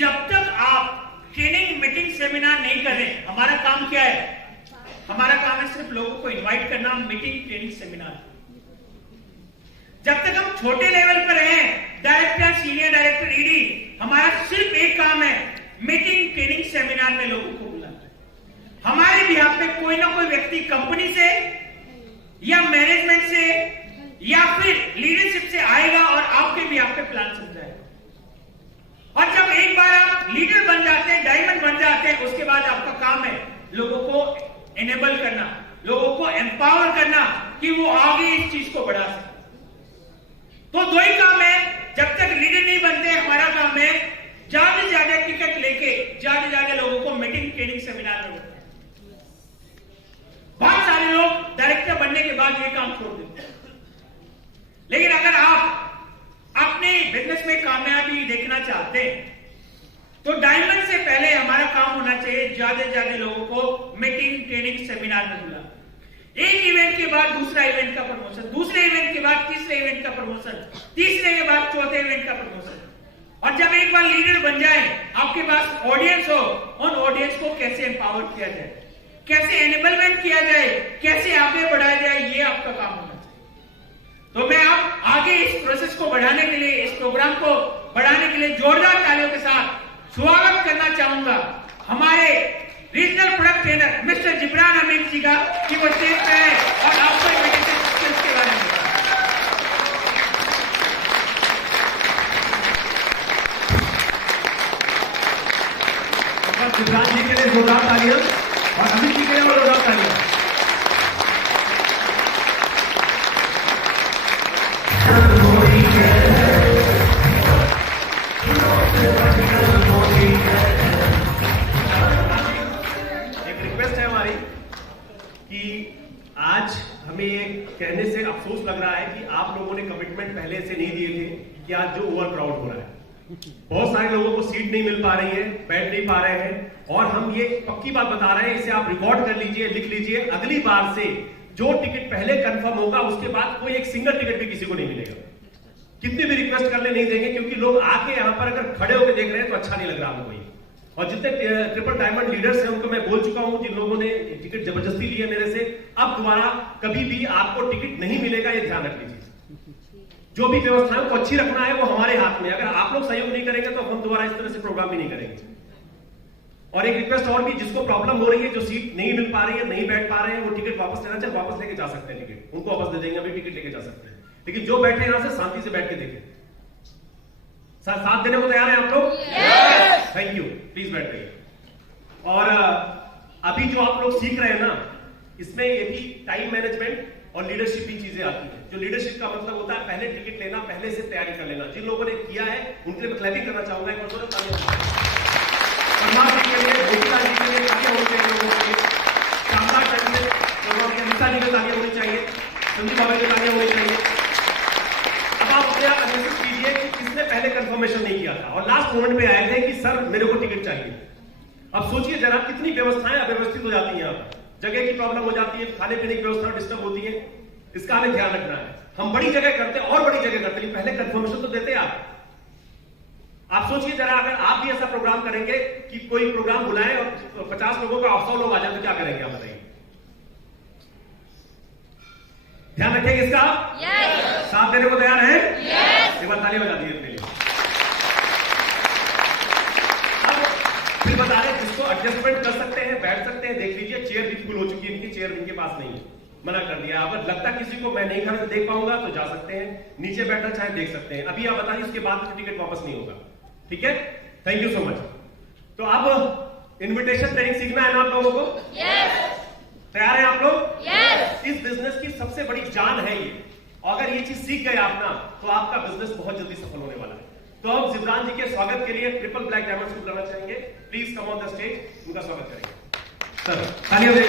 जब तक आप ट्रेनिंग मीटिंग सेमिनार नहीं कर रहे, हमारा काम क्या है? हमारा काम है सिर्फ लोगों को इनवाइट करना मीटिंग ट्रेनिंग सेमिनार। जब तक हम छोटे लेवल पर हैं, डायरेक्टर, सीनियर डायरेक्टर, ईडी, हमारा सिर्फ एक काम है मीटिंग ट्रेनिंग सेमिनार में लोगों को बुलाना। हमारे बिहाफ पे कोई ना कोई व्यक्ति कंपनी से या मैनेजमेंट से या फिर लीडरशिप से आएगा और आपके बिहाफ पे प्लान समझाएगा। और जब एक बार आप लीडर बन जाते हैं, डायमंड बन जाते हैं, उसके बाद आपका काम है लोगों को एनेबल करना, लोगों को एम्पावर करना कि वो आगे इस चीज को बढ़ा सके। तो दो ही काम है, जब तक लीडर नहीं बनते हमारा काम है ज्यादा से ज्यादा टिकट लेके ज्यादा से ज्यादा लोगों को मीटिंग ट्रेनिंग सेमिनार में बुलाना। बहुत सारे लोग डायरेक्टर बनने के बाद ये काम छोड़ देते हैं, लेकिन अगर आप अपने बिजनेस में कामयाबी देखना चाहते हैं तो डायमंड से पहले हमारा काम होना चाहिए ज्यादा से ज्यादा लोगों को मीटिंग ट्रेनिंग सेमिनार में बुलाना। एक इवेंट के बाद दूसरा इवेंट का प्रमोशन, दूसरे इवेंट के बाद तीसरे इवेंट का प्रमोशन, तीसरे के बाद चौथे इवेंट का प्रमोशन। और जब एक बार लीडर बन जाए, आपके पास ऑडियंस हो, उन ऑडियंस को कैसे एम्पावर किया जाए, कैसे एनेबलमेंट किया जाए, कैसे आगे बढ़ाया जाए, ये आपका काम होना चाहिए। तो मैं आप आगे इस प्रोसेस को बढ़ाने के लिए, इस प्रोग्राम को बढ़ाने के लिए जोरदार तालियों के साथ स्वागत करना चाहूंगा हमारे regional product trainer mister Jibran Amir ji का, कि वो स्टेज पे है और आपको इन्विटेशन स्किल्स के बारे में बताएं। जिब्रान जी के लिए जोरदार तालियां और अमित जी के लिए जोरदार तालियां। एक रिक्वेस्ट है हमारी कि आज हमें ये कहने से अफसोस लग रहा है कि आप लोगों ने कमिटमेंट पहले से नहीं दिए थे कि आज जो ओवर क्राउड हो रहा है, बहुत सारे लोगों को सीट नहीं मिल पा रही है, बैठ नहीं पा रहे हैं, और हम ये पक्की बात बता रहे हैं, इसे आप रिकॉर्ड कर लीजिए, लिख लीजिए। अगली बार से जो टिकट पहले कंफर्म होगा उसके बाद कोई एक सिंगल टिकट भी किसी को नहीं मिलेगा। कितने भी रिक्वेस्ट कर ले नहीं देंगे, क्योंकि लोग आके यहाँ पर अगर खड़े होकर देख रहे हैं तो अच्छा नहीं लग रहा हमको। और जितने ट्रिपल डायमंड लीडर्स हैं उनको मैं बोल चुका हूं, जिन लोगों ने टिकट जबरदस्ती ली है मेरे से, अब दोबारा कभी भी आपको टिकट नहीं मिलेगा, ये ध्यान रख लीजिए। जो भी व्यवस्थाओं को अच्छी रखना है वो हमारे हाथ में। अगर आप लोग सहयोग नहीं करेंगे तो हम दोबारा इस तरह से प्रोग्राम भी नहीं करेंगे। और एक रिक्वेस्ट और भी, जिसको प्रॉब्लम हो रही है, जो सीट नहीं मिल पा रही है, नहीं बैठ पा रहे हैं, वो टिकट वापस लेना चाहे वापस लेके जा सकते हैं, टिकट उनको वापस दे देंगे, अभी टिकट लेके जा सकते हैं। लेकिन जो बैठे यहां से शांति से बैठ के देखें। साथ देने को तैयार है आप लोग? थैंक यू, प्लीज बैठ जाइए। और अभी जो आप लोग सीख रहे हैं ना, इसमें ये भी टाइम मैनेजमेंट और लीडरशिप की चीजें आती है। जो लीडरशिप का मतलब होता है पहले टिकट लेना, पहले से तैयारी कर लेना। जिन लोगों ने किया है उनके लिए क्लैपिंग करना चाहूंगा, एक बार जी के लिए, गोपिका जी के लिए तालियां होनी चाहिए, लोगों के लिए शानदार टाइम में अमिता जी के तालियां होनी चाहिए, संदीप बाबा के तालियां होनी चाहिए। अब आप अपने आप एनालिसिस कीजिए कि किसने पहले कंफर्मेशन नहीं किया था और लास्ट मोमेंट पे आए थे कि सर मेरे को टिकट चाहिए। अब सोचिए जरा कितनी व्यवस्थाएं अव्यवस्थित हो जाती हैं, यहाँ पर जगह की प्रॉब्लम हो जाती है, खाने पीने की व्यवस्था डिस्टर्ब होती है, इसका हमें ध्यान रखना है। हम बड़ी जगह करते हैं और बड़ी जगह करते हैं, पहले कंफर्मेशन तो देते हैं आप सोचिए जरा, अगर आप भी ऐसा प्रोग्राम करेंगे कि कोई प्रोग्राम बुलाएं और 50 लोगों का 100 लोग आ जाए तो क्या करेंगे आप बताइए? ध्यान रखेंगे इसका? साथ देने को तैयार है? एक बार ताली बजा दीजिए अपने लिए। फिर बता रहे जिसको एडजस्टमेंट कर सकते हैं, बैठ सकते हैं, देख लीजिए चेयर भी फुल हो चुकी है, इनकी चेयर इनके पास नहीं है, मना कर दिया। अगर लगता किसी को मैं नहीं खड़े देख पाऊंगा तो जा सकते हैं, नीचे बैठना चाहे देख सकते हैं। अभी आप बताइए, उसके बाद टिकट वापस नहीं होगा, ठीक है? Thank you so much. तो अब इन्विटेशन ट्रेनिंग सीखना है ना आप लोगों को? तैयार है आप लोग? इस बिजनेस की सबसे बड़ी जान है ये, अगर ये चीज सीख गए आप ना तो आपका बिजनेस बहुत जल्दी सफल होने वाला है। तो अब जिब्रान जी के स्वागत के लिए ट्रिपल ब्लैक डायमंड्स को बुलाना चाहेंगे, please come on the stage, उनका स्वागत करेंगे सर। तालियां दें।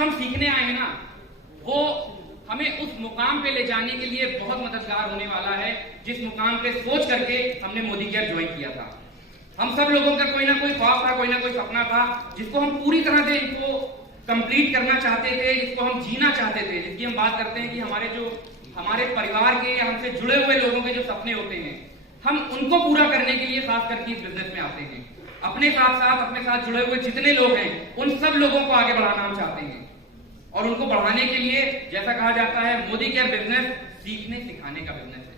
जो हम सीखने आए हैं ना, वो हमें उस मुकाम पे ले जाने के लिए बहुत मददगार होने वाला है जिस मुकाम पे सोच करके हमने मोदी केयर ज्वाइन किया था। हम सब लोगों का कोई ना कोई ख्वाब था, कोई ना कोई सपना था, जिसको हम पूरी तरह से इनको कंप्लीट करना चाहते थे, जिसको हम जीना चाहते थे, जिसकी हम बात करते हैं कि हमारे परिवार के या हमसे जुड़े हुए लोगों के जो सपने होते हैं, हम उनको पूरा करने के लिए खास करके इस बिजनेस में आते हैं। अपने साथ जुड़े हुए जितने लोग हैं, उन सब लोगों को आगे बढ़ाना हम चाहते हैं, और उनको बढ़ाने के लिए जैसा कहा जाता है, मोदी केयर बिजनेस सीखने सिखाने का बिजनेस है।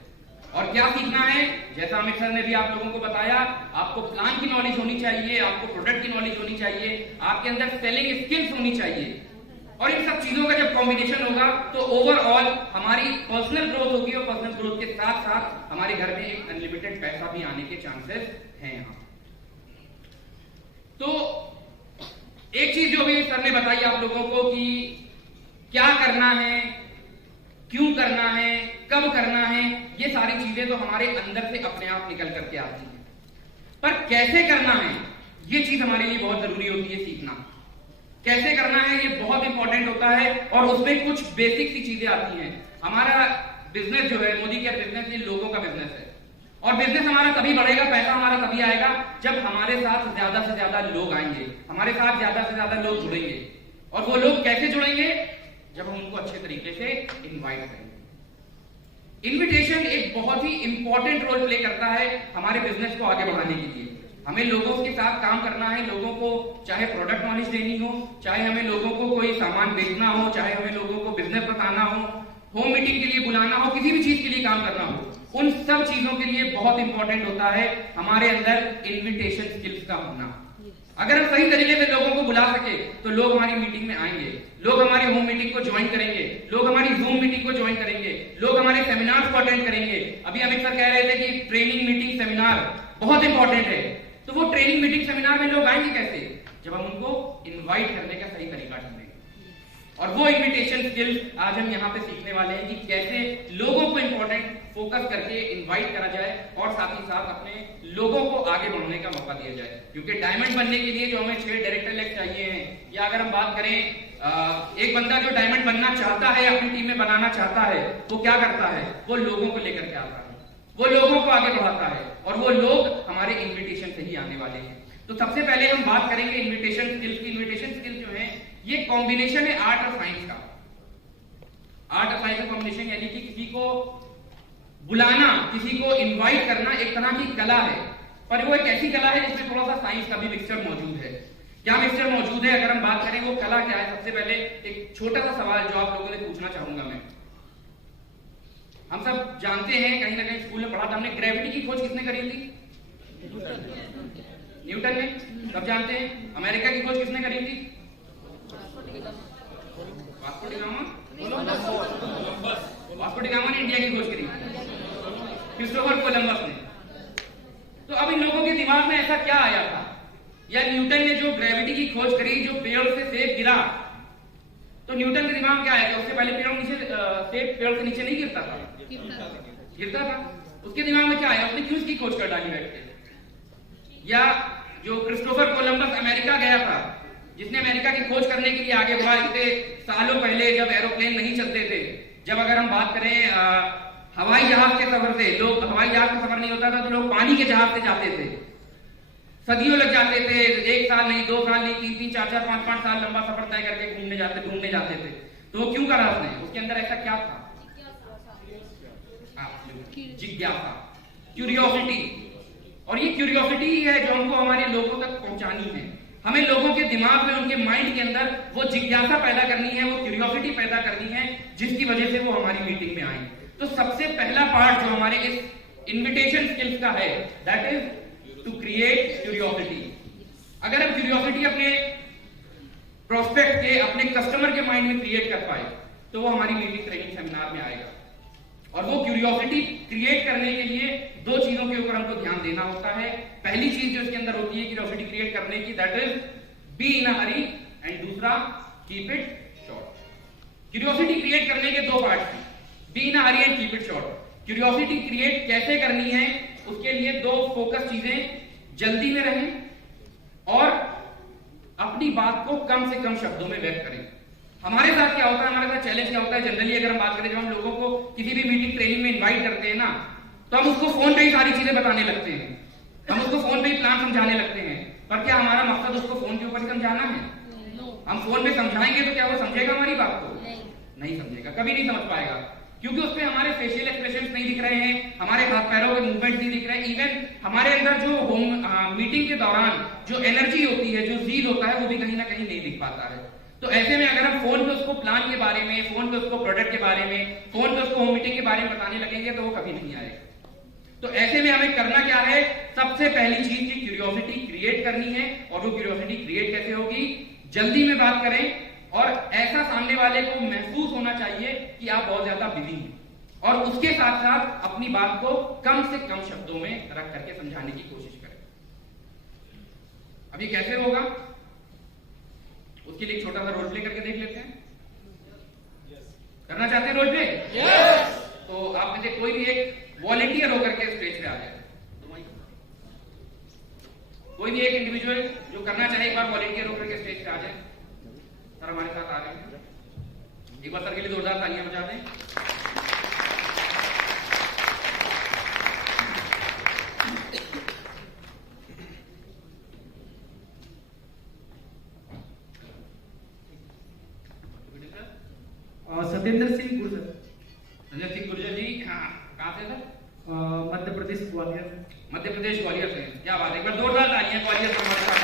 और क्या सीखना है, जैसा अमित सर ने भी आप लोगों को बताया, आपको प्लान की नॉलेज होनी चाहिए, आपको प्रोडक्ट की नॉलेज होनी चाहिए, आपके अंदर सेलिंग स्किल्स होनी चाहिए, और इन सब चीजों का जब कॉम्बिनेशन होगा तो ओवरऑल हमारी पर्सनल ग्रोथ होगी, और पर्सनल ग्रोथ के साथ साथ हमारे घर में एक अनलिमिटेड पैसा भी आने के चांसेस हैं यहाँ। तो एक चीज जो भी सर ने बताई आप लोगों को कि क्या करना है, क्यों करना है, कब करना है, ये सारी चीजें तो हमारे अंदर से अपने आप निकल करके आती हैं, पर कैसे करना है ये चीज हमारे लिए बहुत जरूरी होती है सीखना। कैसे करना है ये बहुत इंपॉर्टेंट होता है, और उसमें कुछ बेसिक सी चीजें आती हैं। हमारा बिजनेस जो है मोदी केयर बिजनेस, ये लोगों का बिजनेस है, और बिजनेस हमारा तभी बढ़ेगा, पैसा हमारा तभी आएगा जब हमारे साथ ज्यादा से ज्यादा लोग आएंगे, हमारे साथ ज्यादा से ज्यादा लोग जुड़ेंगे। और वो लोग कैसे जुड़ेंगे, जब हम उनको अच्छे तरीके से इनवाइट करेंगे। इनविटेशन एक बहुत ही इंपॉर्टेंट रोल प्ले करता है हमारे बिजनेस को आगे बढ़ाने के लिए। हमें लोगों के साथ काम करना है, लोगों को चाहे प्रोडक्ट नॉलेज देनी हो, चाहे हमें लोगों को कोई सामान बेचना हो, चाहे हमें लोगों को बिजनेस बताना हो, होम मीटिंग के लिए बुलाना हो, किसी भी चीज के लिए काम करना हो, उन सब चीजों के लिए बहुत इंपॉर्टेंट होता है हमारे अंदर इनविटेशन स्किल्स का होना। अगर हम सही तरीके से लोगों को बुला सके तो लोग हमारी मीटिंग में आएंगे, लोग हमारी होम मीटिंग को ज्वाइन करेंगे, लोग हमारी जूम मीटिंग को ज्वाइन करेंगे, लोग हमारे सेमिनार्स को अटेंड करेंगे। अभी अमित सर कह रहे थे कि ट्रेनिंग मीटिंग सेमिनार बहुत इंपॉर्टेंट है, तो वो ट्रेनिंग मीटिंग सेमिनार में लोग आएंगे कैसे, जब हम उनको इनवाइट करने का सही तरीका ढूंढेंगे। और वो इनविटेशन स्किल आज हम यहाँ पे सीखने वाले हैं कि कैसे लोगों को इंपॉर्टेंट फोकस करके इनवाइट करा जाए, और साथ ही साथ अपने लोगों को आगे बढ़ने का मौका दिया जाए। क्योंकि डायमंड बनने के लिए जो हमें 6 डायरेक्टर लेग चाहिए हैं, या अगर हम बात करें एक बंदा जो डायमंड बनना चाहता है, अपनी टीम में बनाना चाहता है, वो क्या करता है, वो लोगों को लेकर के आता है, वो लोगों को आगे बढ़ाता है, और वो लोग हमारे इन्विटेशन से ही आने वाले हैं। तो सबसे पहले हम बात करेंगे इन्विटेशन स्किल्स की। इन्विटेशन स्किल जो है ये कॉम्बिनेशन है आर्ट और साइंस का। आर्ट और साइंस का कॉम्बिनेशन, यानी कि किसी को बुलाना, किसी को इनवाइट करना एक तरह की कला है, पर वो एक ऐसी कला है जिसमें थोड़ा सा साइंस का भी मिक्सचर मौजूद है। क्या मिक्सचर मौजूद है, अगर हम बात करें वो कला क्या है, सबसे पहले एक छोटा सा सवाल जो आप लोगों से पूछना चाहूंगा मैं। हम सब जानते हैं, कहीं ना कहीं स्कूल में पढ़ा था हमने, ग्रेविटी की खोज किसने करी थी? न्यूटन ने। सब जानते हैं अमेरिका की खोज किसने करी थी? वास्को डी गामा ने इंडिया की खोज करी, क्रिस्टोफर कोलंबस ने। तो अब इन लोगों के दिमाग में ऐसा क्या आया था, या न्यूटन ने जो ग्रेविटी की खोज करी, जो पेड़ से सेब गिरा, तो न्यूटन के दिमाग में क्या आया था? उससे पहले सेब पेड़ से नीचे नहीं गिरता था, गिरता था। उसके दिमाग में क्या आया, उसने क्यों इसकी खोज कर डाली बैठ के? या जो क्रिस्टोफर कोलंबस अमेरिका गया था, जिसने अमेरिका की खोज करने के लिए आगे बढ़ा, इतने सालों पहले जब एरोप्लेन नहीं चलते थे, जब अगर हम बात करें हवाई जहाज के सफर से, लोग हवाई जहाज का सफर नहीं होता था तो लोग पानी के जहाज से जाते थे, सदियों लग जाते थे, 1 साल नहीं, 2 साल नहीं, 3-3, 4-4, 5-5 साल लंबा सफर तय करके घूमने जाते थे। तो वो क्यों करा उसने? उसके अंदर ऐसा क्या था? जिज्ञासा, क्यूरियोसिटी। और ये क्यूरियोसिटी है जो हमको हमारे लोगों तक पहुंचानी है। हमें लोगों के दिमाग में, उनके माइंड के अंदर वो जिज्ञासा पैदा करनी है, वो क्यूरियोसिटी पैदा करनी है, जिसकी वजह से वो हमारी मीटिंग में आए। तो सबसे पहला पार्ट जो हमारे इस इन्विटेशन स्किल्स का है, that is to create curiosity. अगर हम क्यूरियोसिटी अपने प्रोस्पेक्ट के, अपने कस्टमर के माइंड में क्रिएट कर पाए, तो वो हमारी मीटिंग, ट्रेनिंग, सेमिनार में आएगा। और वो क्यूरियोसिटी क्रिएट करने के लिए 2 चीजों के ऊपर हमको ध्यान देना होता है। पहली चीज जो इसके अंदर होती है क्यूरियोसिटी क्रिएट करने की, that is be in a hurry, and दूसरा keep it short. Curiosity create करने के 2 पार्ट हैं, be in a hurry and keep it short. Curiosity create कैसे करनी है, उसके लिए 2 फोकस चीजें, जल्दी में रहें और अपनी बात को कम से कम शब्दों में व्यक्त करें। हमारे साथ क्या होता है, हमारे साथ चैलेंज क्या होता है जनरली अगर हम बात करें, जब हम लोगों को किसी भी मीटिंग ट्रेनिंग में इन्वाइट करते हैं ना, तो हम उसको फोन पे ही सारी चीजें बताने लगते हैं, हम उसको फोन पे ही प्लान समझाने लगते हैं। पर क्या हमारा मकसद उसको फोन के ऊपर ही समझाना है? हम फोन पे समझाएंगे तो क्या वो समझेगा हमारी बात को? नहीं समझेगा, कभी नहीं समझ पाएगा, क्योंकि उसपे हमारे फेशियल एक्सप्रेशंस नहीं दिख रहे हैं, हमारे हाथ पैरों के मूवमेंट नहीं दिख रहे हैं, इवन हमारे अंदर जो मीटिंग के दौरान जो एनर्जी होती है, जो जील होता है, वो भी कहीं ना कहीं नहीं दिख पाता है। तो ऐसे में अगर हम फोन पे उसको प्लान के बारे में, फोन पे उसको प्रोडक्ट के बारे में, फोन पे उसको होम मीटिंग के बारे में बताने लगेंगे तो वो कभी नहीं आएगा। तो ऐसे में हमें करना क्या है, सबसे पहली चीज की क्यूरियोसिटी क्रिएट करनी है। और वो क्यूरियोसिटी क्रिएट कैसे होगी? जल्दी में बात करें और ऐसा सामने वाले को महसूस होना चाहिए कि आप बहुत ज्यादा बिजी हैं, और उसके साथ साथ अपनी बात को कम से कम शब्दों में रख करके समझाने की कोशिश करें। अब ये कैसे होगा, उसके लिए एक छोटा सा रोल प्ले करके देख लेते हैं। करना चाहते हैं रोल प्ले? तो आप में से कोई भी एक वॉलेंटियर होकर के स्टेज पे आ जाए। कोई भी एक इंडिविजुअल जो करना चाहे एक बार वॉलेंटियर होकर के स्टेज पे आ जाए। सर हमारे साथ आ गए, एक बार सर के लिए जोरदार तालियां बजा दें। सत्येंद्र सिंह गुर्जर। सत्येंद्र सिंह गुर्जर जी, हाँ कहाँ से सर? मध्य प्रदेश ग्वालियर। मध्य प्रदेश ग्वालियर से, क्या बात है, एक बार जोरदार तालियां ग्वालियर से हमारे साथ।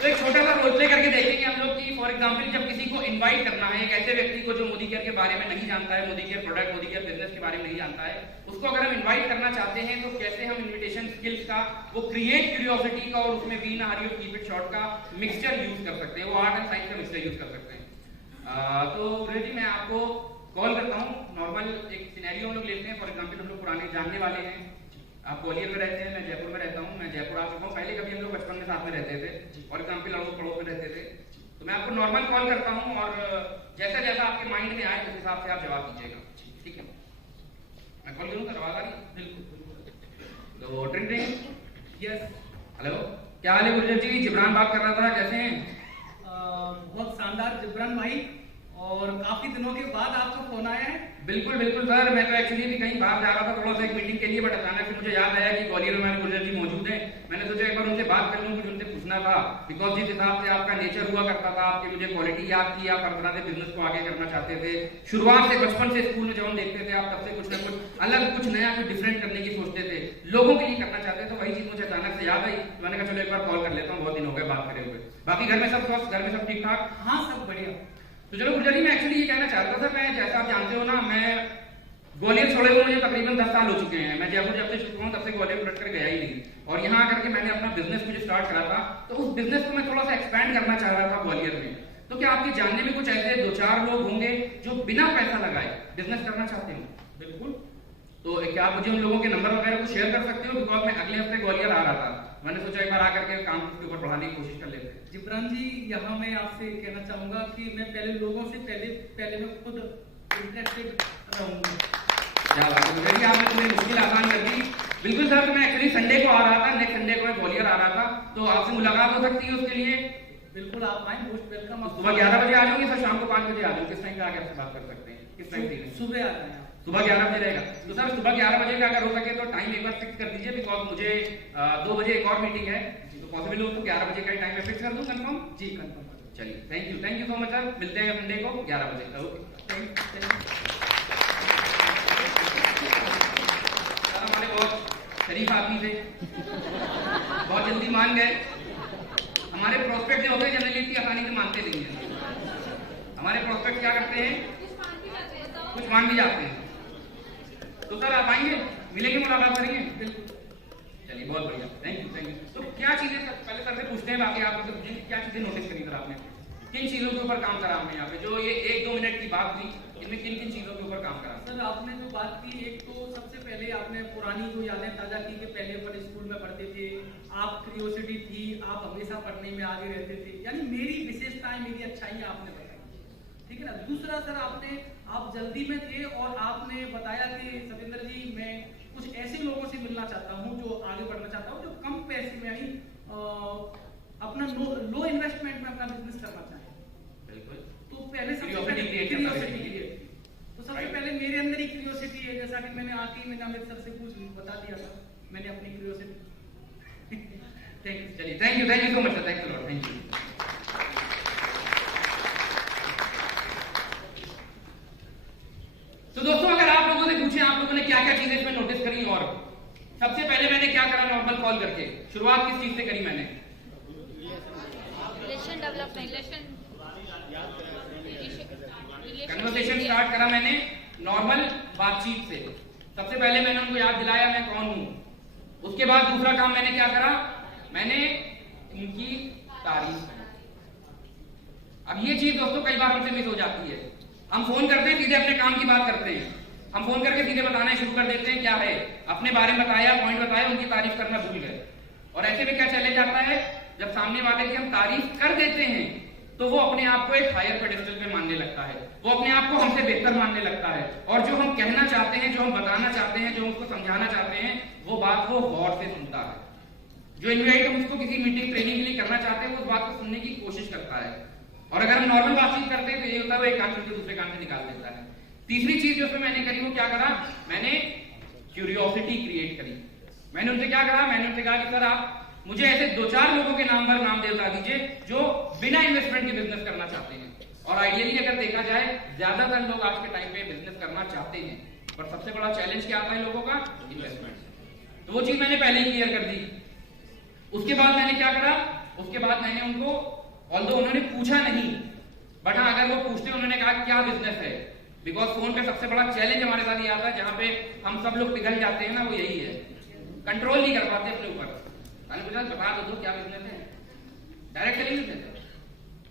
तो एक छोटा सा रोल प्ले करके देखेंगे हम लोग कि फॉर एग्जांपल जब किसी को इनवाइट करना है, एक ऐसे व्यक्ति को जो मोदी केयर के बारे में नहीं जानता है, Modi care product, Modi care business के बारे में नहीं जानता है, उसको अगर हम इनवाइट करना चाहते हैं तो कैसे हम इन्विटेशन स्किल्स का, वो क्रिएट क्यूरियोसिटी का और उसमें बी ना हरी और कीप इट शॉर्ट का मिक्सचर यूज कर सकते हैं, वो आर्ट एंड साइंस का मिक्सचर यूज कर सकते हैं। तो रेडी मैं आपको कॉल करता हूँ, नॉर्मल एक सिनेरियो हम लोग लेते हैं। फॉर एग्जांपल हम लोग पुराने जानने वाले हैं, आप ग्वालियर में रहते हैं, मैं जयपुर में रहता हूँ, मैं जयपुर आ चुका हूँ, पहले कभी हम लोग बचपन में साथ में रहते थे, फॉर एग्जांपल अड़ोस पड़ोस में रहते थे। तो मैं आपको नॉर्मल कॉल करता हूँ और जैसा जैसा आपके माइंड में आए उस हिसाब से आप जवाब दीजिएगा, ठीक है? मैं कॉल करूँ, आवाज आ रही? बिल्कुल। तो ट्रिंग ट्रिंग, यस, हेलो, क्या हाल है गुर्जर जी? जिब्रान बात कर रहा था, कैसे हैं? बहुत शानदार जिब्रान भाई, और काफी दिनों के बाद आपका फोन आया है। बिल्कुल बिल्कुल सर, मैं तो एक्चुअली भी कहीं बाहर जा रहा था थोड़ा सा एक मीटिंग के लिए, बट अचानक से मुझे याद आया कि ग्वालियर में हमारे गुर्जर जी मौजूद हैं। मैंने सोचा एक बार उनसे बात कर लूं, कुछ उनसे पूछना था, बिकॉज जिस हिसाब से आपका नेचर हुआ करता था, आपकी मुझे क्वालिटी याद की, आप हर तरह से बिजनेस को आगे करना चाहते थे, शुरुआत से बचपन से स्कूल में जब हम देखते थे आप तब से कुछ ना कुछ अलग, कुछ नया, कुछ डिफरेंट करने की सोचते थे, लोगों के लिए करना चाहते थे। तो वही चीज मुझे अचानक से याद आई, मैंने कहा चलो एक बार कॉल कर लेता हूँ, बहुत दिन हो गए बात करे हुए। बाकी घर में सब स्वस्थ, घर में सब ठीक ठाक? हाँ सब बढ़िया। तो चलो गुर्जर जी, मैं एक्चुअली ये कहना चाहता था, मैं जैसा आप जानते हो ना, मैं ग्वालियर छोड़े हुए मुझे तकरीबन 10 साल हो चुके हैं। मैं जयपुर जब से शुरू हुआ तब से ग्वालियर उलट कर गया ही नहीं, और यहाँ आकर के मैंने अपना बिजनेस मुझे स्टार्ट करा था, तो उस बिजनेस को मैं थोड़ा सा एक्सपैंड करना चाह रहा था ग्वालियर में। तो क्या आपके जानने में कुछ ऐसे 2-4 लोग होंगे जो बिना पैसा लगाए बिजनेस करना चाहते हो? बिल्कुल। तो क्या आप मुझे उन लोगों के नंबर वगैरह को शेयर कर सकते हो? बिकॉज मैं अगले हफ्ते ग्वालियर आ रहा था, मैंने सोचा एक बार आकर के काम के ऊपर बढ़ाने की कोशिश कर लेते हैं। जिब्रान जी, यहाँ मैं आपसे कहना चाहूंगा कि मैं पहले लोगों से पहले मैं खुद इंटरेस्टेड रहूंगा। क्या बात है, देखिए आपने थोड़ी मुश्किल आसान कर दी। बिल्कुल सर, तो मैं एक्चुअली संडे को आ रहा था, नेक्स्ट संडे को मैं ग्वालियर आ रहा था, तो आपसे मुलाकात हो सकती है उसके लिए? बिल्कुल आप आए, मोस्ट वेलकम। सुबह 11 बजे आ जाऊंगी सर, शाम को 5 बजे आ जाऊँ, किस टाइम पे आके आपसे बात कर सकते हैं? किस टाइम पे? सुबह आ जाए। सुबह 11 बजे रहेगा। तो सर सुबह 11 बजे का अगर हो सके तो टाइम एक बार फिक्स कर दीजिए, बिकॉज मुझे 2 बजे एक और मीटिंग है, तो पॉसिबल हो तो 11 बजे का टाइम मैं फिक्स कर दूं। कंफर्म? जी कंफर्म। चलिए, thank you so much sir, मिलते हैं संडे को 11 बजे। ओके, हमारे बहुत शरीफ आदमी थे, बहुत जल्दी मान गए। हमारे प्रोस्पेक्ट जो होते हैं जनरली इतनी आसानी से मानते नहीं है। हमारे प्रोस्पेक्ट क्या करते हैं, कुछ मान भी जाते हैं। तो सर आप आएंगे, मिलेंगे, मुलाकात करेंगे? बिल्कुल। चलिए बहुत बढ़िया, थैंक यू। तो क्या चीजें पहले सर से पूछते हैं, बाकी आप पूछेंगे क्या चीजें नोटिस करी सर आपने, किन चीजों के ऊपर काम करा हमने यहाँ पे? जो ये 1-2 मिनट की बात थी, इनमें किन किन चीजों के ऊपर काम करा? सर आपने जो बात की, एक तो सबसे पहले आपने पुरानी जो यादें ताजा की कि पहले अपन स्कूल में पढ़ते थे, आप क्यूरियोसिटी थी, आप हमेशा पढ़ने में आगे रहते थे, यानी मेरी विशेषताएं, मेरी अच्छाइयां आपने बताई, ठीक है ना। दूसरा सर आप जल्दी में थे और आपने बताया कि सत्येंद्र जी मैं कुछ ऐसे लोगों से मिलना चाहता हूँ जो आगे बढ़ना चाहता हूँ, जो कम पैसे में यानी अपना लो इन्वेस्टमेंट में अपना बिजनेस करना चाहें, बिल्कुल। तो पहले सबसे Curiosity पहले create करना curiosity चाहिए। create। तो सबसे पहले मेरे अंदर ही क्यूरियोसिटी है, जैसा कि मैंने आके ही मैंने अमित सर से बता दिया था, मैंने अपनी क्यूरियोसिटी। थैंक यू, चलिए thank you so much sir, thanks a lot, thank you. तो दोस्तों अगर आप लोगों से पूछें आप लोगों ने क्या क्या चीजें इसमें नोटिस करी, और सबसे पहले मैंने क्या करा नॉर्मल कॉल करके, शुरुआत किस चीज से करी मैंने? रिलेशन डेवलपमेंट, कन्वर्सेशन स्टार्ट करा मैंने नॉर्मल बातचीत से। सबसे पहले मैंने उनको याद दिलाया मैं कौन हूं। उसके बाद दूसरा काम मैंने क्या करा, मैंने उनकी तारीफ करी। अब ये चीज दोस्तों कई बार हमसे मिस हो जाती है। हम फोन करते हैं सीधे अपने काम की बात करते हैं, हम फोन करके सीधे बताना शुरू कर देते हैं क्या है, अपने बारे में बताया, पॉइंट बताया, उनकी तारीफ करना भूल गए। और ऐसे में क्या चले जाता है, जब सामने वाले की हम तारीफ कर देते हैं तो वो अपने आप को एक हायर पेडेस्टल पे मानने लगता है, वो अपने आप को हमसे बेहतर मानने लगता है, और जो हम कहना चाहते हैं, जो हम बताना चाहते हैं, जो उसको समझाना चाहते हैं, वो बात वो गौर से सुनता है। जो इन्वाइट हम उसको किसी मीटिंग ट्रेनिंग के लिए करना चाहते हैं, वो उस बात को सुनने की कोशिश करता है। और अगर हम नॉर्मल बातचीत करते हैं तो ये होता है वो एक कान से दूसरे कान से निकाल देता है। तीसरी चीज जो मैंने करी वो क्या करा, मैंने क्यूरियोसिटी क्रिएट करी। मैंने उनसे क्या कहा, मैंने उनसे कहा कि सर आप मुझे ऐसे 2-4 लोगों के नाम बता दीजिए जो बिना इन्वेस्टमेंट के बिजनेस करना चाहते हैं। और आइडियली अगर देखा जाए ज्यादातर लोग आज के टाइम पे बिजनेस करना चाहते हैं, पर सबसे बड़ा चैलेंज क्या आता है लोगों का, इन्वेस्टमेंट। तो वो चीज मैंने पहले ही क्लियर कर दी। उसके बाद मैंने क्या करा, उसके बाद मैंने उनको, ऑल्दो उन्होंने पूछा नहीं, बट हाँ अगर वो पूछते उन्होंने कहा क्या बिजनेस है, बिकॉज फोन पे सबसे बड़ा चैलेंज हमारे साथ ये आता है जहां पे हम सब लोग पिघल जाते हैं ना, वो यही है, कंट्रोल नहीं कर पाते अपने ऊपर। बता दो क्या बिजनेस है, डायरेक्ट सेलिंग बिजनेस है,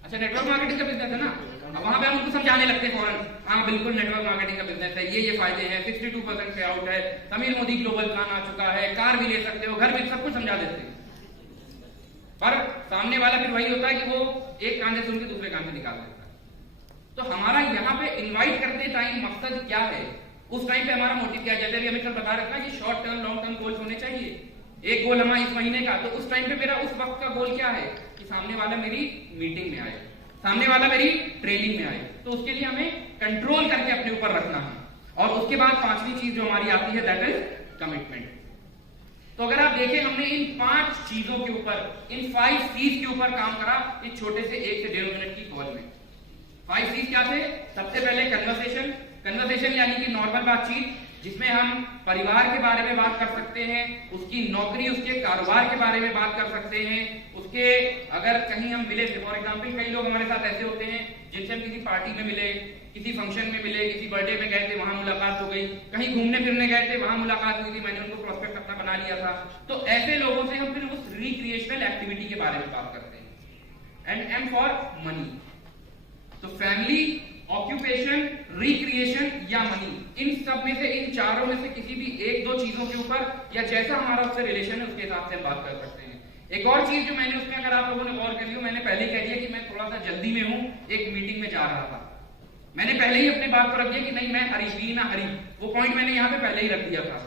अच्छा नेटवर्क मार्केटिंग का बिजनेस है ना। अब वहां पे हम उनको समझाने लगते हैं फौरन, हाँ बिल्कुल नेटवर्क मार्केटिंग का बिजनेस है, ये फायदे हैं, 62% पे आउट है, समीर मोदी ग्लोबल प्लान आ चुका है, कार भी ले सकते हो, घर भी, सब कुछ समझा देते हैं। पर सामने वाला फिर वही होता है कि वो एक कान से सुन के दूसरे कान से निकाल देता है। तो हमारा यहाँ पे इन्वाइट करते टाइम मकसद क्या है, उस टाइम पे हमारा मोटिव क्या है। जैसे अभी अमित सर बता रखा है कि short term long term goals होने चाहिए। एक गोल हमारा इस महीने का, तो उस टाइम पे मेरा उस वक्त का गोल क्या है कि सामने वाला मेरी मीटिंग में आए, सामने वाला मेरी ट्रेनिंग में आए। तो उसके लिए हमें कंट्रोल करके अपने ऊपर रखना है। और उसके बाद पांचवी चीज जो हमारी आती है दैट इज कमिटमेंट। तो अगर आप देखें हमने इन 5 चीजों के ऊपर, इन 5 C's के ऊपर काम करा इस छोटे से 1 से 1.5 मिनट की कॉल में। 5 C's क्या थे, सबसे पहले कन्वर्सेशन। कन्वर्सेशन यानी कि नॉर्मल बातचीत जिसमें हम परिवार के बारे में बात कर सकते हैं, उसकी नौकरी, उसके कारोबार के बारे में बात कर सकते हैं, उसके अगर कहीं हम मिले थे, फॉर एग्जांपल कई लोग हमारे साथ ऐसे होते हैं जिनसे हम किसी पार्टी में मिले, किसी फंक्शन में मिले, किसी बर्थडे में गए थे वहां मुलाकात हो गई, कहीं घूमने फिरने गए थे वहां मुलाकात हुई थी, मैंने उनको प्रोस्पेक्ट अपना बना लिया था। तो ऐसे लोगों से हम फिर उस रिक्रिएशनल एक्टिविटी के बारे में बात करते हैं। एंड एम फॉर मनी, तो फैमिली, ऑक्यूपेशन, रिक्रिएशन या मनी, इन सब में से, इन चारों में से किसी भी 1-2 चीजों के ऊपर या जैसा हमारा उससे रिलेशन है उसके हिसाब से हम बात कर सकते हैं। एक और चीज जो मैंने उसमें अगर आप लोगों ने गौर करी हो, मैंने पहले कह दिया कि मैं थोड़ा सा जल्दी में हूं, एक मीटिंग में जा रहा था। मैंने पहले ही अपनी बात को रख दिया कि नहीं मैं हरी भी ना हरी, वो पॉइंट मैंने यहाँ पे पहले ही रख दिया था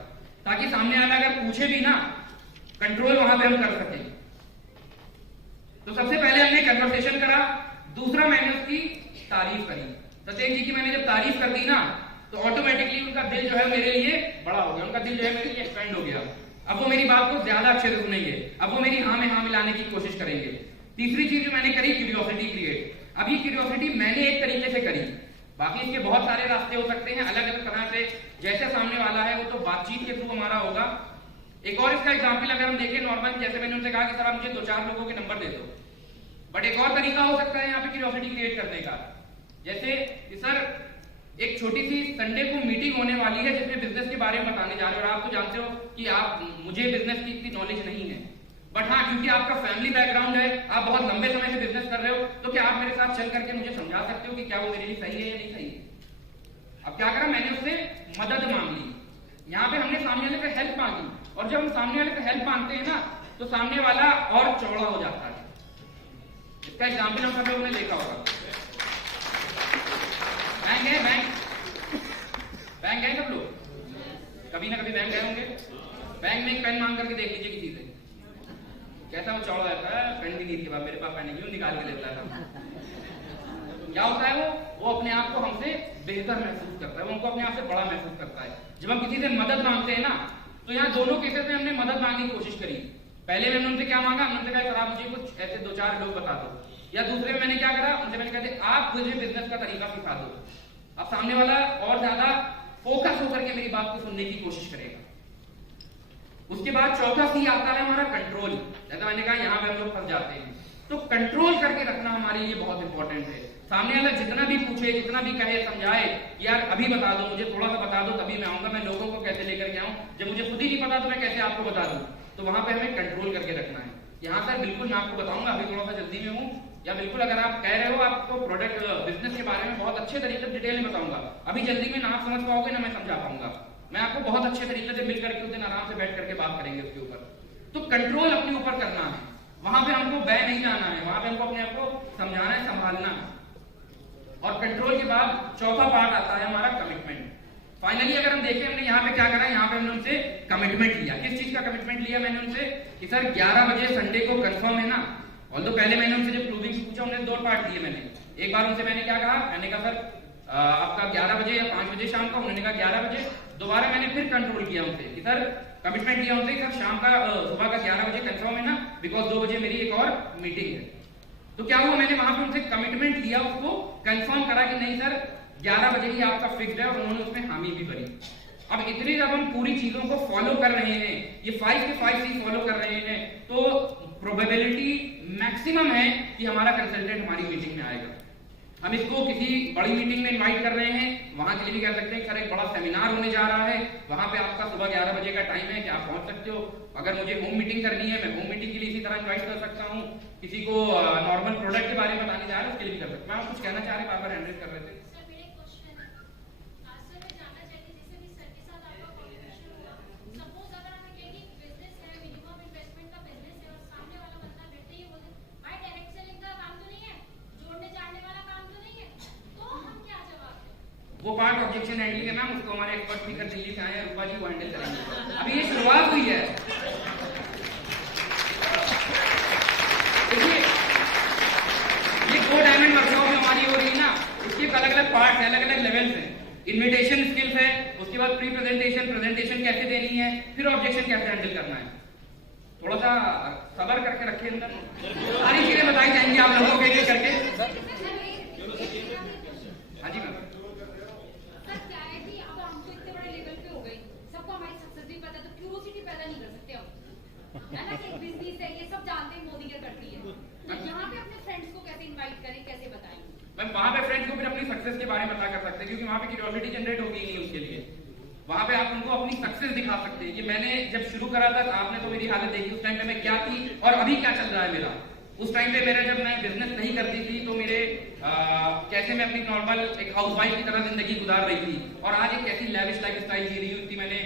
ताकि सामने वाला अगर पूछे भी ना, कंट्रोल वहां पे हम कर सकें। तो सबसे पहले हमने कन्वर्सेशन करा, दूसरा मैंने उसकी तारीफ करी। सत्येन जी की मैंने जब तारीफ कर दी ना तो ऑटोमेटिकली उनका दिल जो है मेरे लिए बड़ा हो गया, उनका दिल जो है मेरे लिए एक्सपेंड हो गया। अब वो मेरी बात को ज्यादा अच्छे से सुनेंगे, अब वो मेरी हाँ में हाँ मिलाने की कोशिश करेंगे। तीसरी चीज जो मैंने करी, क्यूरियोसिटी क्रिएट। अब ये क्यूरियोसिटी मैंने एक तरीके से करी, बाकी इसके बहुत सारे रास्ते हो सकते हैं अलग अलग तरह से, जैसे सामने वाला है वो तो बातचीत के थ्रू हमारा होगा। एक और इसका एग्जाम्पल अगर हम देखें नॉर्मल, जैसे मैंने उनसे कहा कि सर आप मुझे 2-4 लोगों के नंबर दे दो, बट एक और तरीका हो सकता है यहाँ पे क्यूरियोसिटी क्रिएट करने का। जैसे सर एक छोटी सी संडे को मीटिंग होने वाली है जिसमें बिजनेस के बारे में बताने जा रहे हो, और आप तो जानते हो कि मुझे बिजनेस की इतनी नॉलेज नहीं है, बट हाँ क्योंकि आपका फैमिली बैकग्राउंड है, आप बहुत लंबे समय से बिजनेस कर रहे हो, तो क्या आप मेरे साथ चल करके मुझे समझा सकते हो कि क्या वो मेरे लिए सही है या नहीं सही है। अब क्या करा, मैंने उससे मदद मांग ली। यहाँ पे हमने सामने वाले का हेल्प मांगी, और जब हम सामने वाले का हेल्प मांगते हैं ना तो सामने वाला और चौड़ा हो जाता है। इसका एग्जाम्पल हम सब लोगों ने देखा होगा, बैंक है, बैंक है सब लोग, कभी ना कभी बैंक गए होंगे। बैंक में एक पेन मांग करके देख लीजिए किसी से, कैसा वो चौड़ा रहता है, पेंडिंग के बाद मेरे पास पहने क्यों निकाल के लेता है। क्या होता है वो अपने आप को हमसे बेहतर महसूस करता है, वो हमको अपने आप से बड़ा महसूस करता है। जब हम किसी से मदद मांगते हैं ना, तो यहाँ दोनों केसेस में हमने मदद मांगने की कोशिश करी। पहले मैंने उनसे क्या मांगा, उनसे कहा सर आप मुझे कुछ ऐसे 2-4 लोग बता दो, या दूसरे में मैंने क्या करा, उनसे मैंने कहा आप मुझे बिजनेस का तरीका सिखा दो। अब सामने वाला और ज्यादा फोकस होकर के मेरी बात को सुनने की कोशिश करेगा। उसके बाद चौथा सी आता है हमारा कंट्रोल। जैसा मैंने कहा यहाँ पे हम लोग फंस जाते हैं, तो कंट्रोल करके रखना हमारे लिए बहुत इंपॉर्टेंट है। सामने वाला जितना भी पूछे, जितना भी कहे, समझाए, यार अभी बता दो, मुझे थोड़ा सा बता दो तभी मैं आऊंगा, मैं लोगों को कैसे लेकर के आऊं, जब मुझे खुद ही नहीं पता तो मैं कैसे आपको बता दूं। तो वहां पे हमें कंट्रोल करके रखना है। यहाँ सर बिल्कुल मैं आपको बताऊंगा, अभी थोड़ा सा जल्दी में हूँ, या बिल्कुल अगर आप कह रहे हो आपको प्रोडक्ट बिजनेस के बारे में बहुत अच्छे तरीके से डिटेल में बताऊंगा, अभी जल्दी में ना आप समझ पाओगे ना मैं समझा पाऊंगा। मैं आपको बहुत अच्छे तरीके से मिल करके उस दिन आराम से बैठ करके बात करेंगे उसके ऊपर। तो कंट्रोल अपने ऊपर करना है, वहां पे हमको बह नहीं जाना है, वहां पे हमको अपने आप को समझाना है, संभालना है। और कंट्रोल के बाद चौथा पार्ट आता है हमारा कमिटमेंट। फाइनली अगर हम देखें हमने यहाँ पे क्या करा, यहाँ पे हमने उनसे कमिटमेंट लिया। किस चीज का कमिटमेंट लिया मैंने उनसे कि सर 11 बजे संडे को कंफर्म है ना। और तो पहले मैंने उनसे जब प्रूविंग पूछा, उन्होंने 2 पार्ट दिए। मैंने एक बार उनसे मैंने क्या कहा, मैंने कहा सर आपका 11 बजे या 5 बजे शाम का, उन्होंने कहा 11 बजे। दोबारा मैंने फिर कंट्रोल किया उनसे कि सर कमिटमेंट लिया उनसे सर शाम का सुबह का 11 बजे कंफर्म है ना, बिकॉज 2 बजे मेरी एक और मीटिंग है। तो क्या हुआ, मैंने वहां पे उनसे कमिटमेंट लिया, उसको कंफर्म करा कि नहीं सर 11 बजे ही आपका फिक्स्ड है, और उन्होंने उसमें हामी भी भरी। अब इतने जब हम पूरी चीजों को फॉलो कर रहे हैं, ये 5 के 5 चीज फॉलो कर रहे हैं, तो प्रोबेबिलिटी मैक्सिमम है कि हमारा कंसल्टेंट हमारी मीटिंग में आएगा। हम इसको किसी बड़ी मीटिंग में इनवाइट कर रहे हैं, वहां के लिए भी कह सकते हैं सर एक बड़ा सेमिनार होने जा रहा है, वहां पे आपका सुबह 11 बजे का टाइम है, क्या आप पहुंच सकते हो। अगर मुझे होम मीटिंग करनी है, मैं होम मीटिंग के लिए इसी तरह इनवाइट कर सकता हूँ। किसी को नॉर्मल प्रोडक्ट के बारे में बताने जा रहे हैं, उसके लिए भी कर सकते हैं। आप कुछ कहना चाह रहे हैं, बार बार हैंडल कर रहे थे। वो पार्ट ऑब्जेक्शन हैंडलिंग है मैम, उसको हमारे एक्सपर्ट स्पीकर दिल्ली से आए हैं, रूपा जी वो हैंडल करेंगे। अभी ये शुरुआत हुई है। देखिए ये 2 डायमंड वर्कशॉप जो हमारी हो रही है ना, इसके अलग अलग पार्ट है, अलग अलग लेवल्स हैं। इन्विटेशन स्किल्स है, उसके बाद प्री प्रेजेंटेशन, प्रेजेंटेशन कैसे देनी है, फिर ऑब्जेक्शन कैसे हैंडल करना है। थोड़ा सा सब्र करके रखिए, अंदर सारी चीजें बताई जाएंगी आप लोगों के लिए करके। हाँ जी मैम। है ना कि बिजनेस है, ये सब जानते हैं मोदी क्या करती है, तो यहाँ पे अपने फ्रेंड्स को कैसे इनवाइट करें, कैसे बताएं? मैम वहाँ पे फ्रेंड्स को फिर अपनी सक्सेस के बारे में पता कर सकते हैं, क्योंकि वहाँ पे क्यूरियोसिटी जनरेट होगी नहीं उसके लिए। वहाँ पे आप उनको अपनी सक्सेस दिखा सकते हैं। ये मैंने जब शुरू करा था, आपने तो मेरी हालत देखी, उस टाइम पे मैं क्या थी और अभी क्या चल रहा है मेरा। उस टाइम पे मेरा जब मैं बिजनेस नहीं करती थी तो मेरे कैसे मैं अपनी नॉर्मल एक हाउसवाइफ की तरह जिंदगी गुजार रही थी, और आज एक कैसी लैविश लाइफस्टाइल जी रही हुई थी। मैंने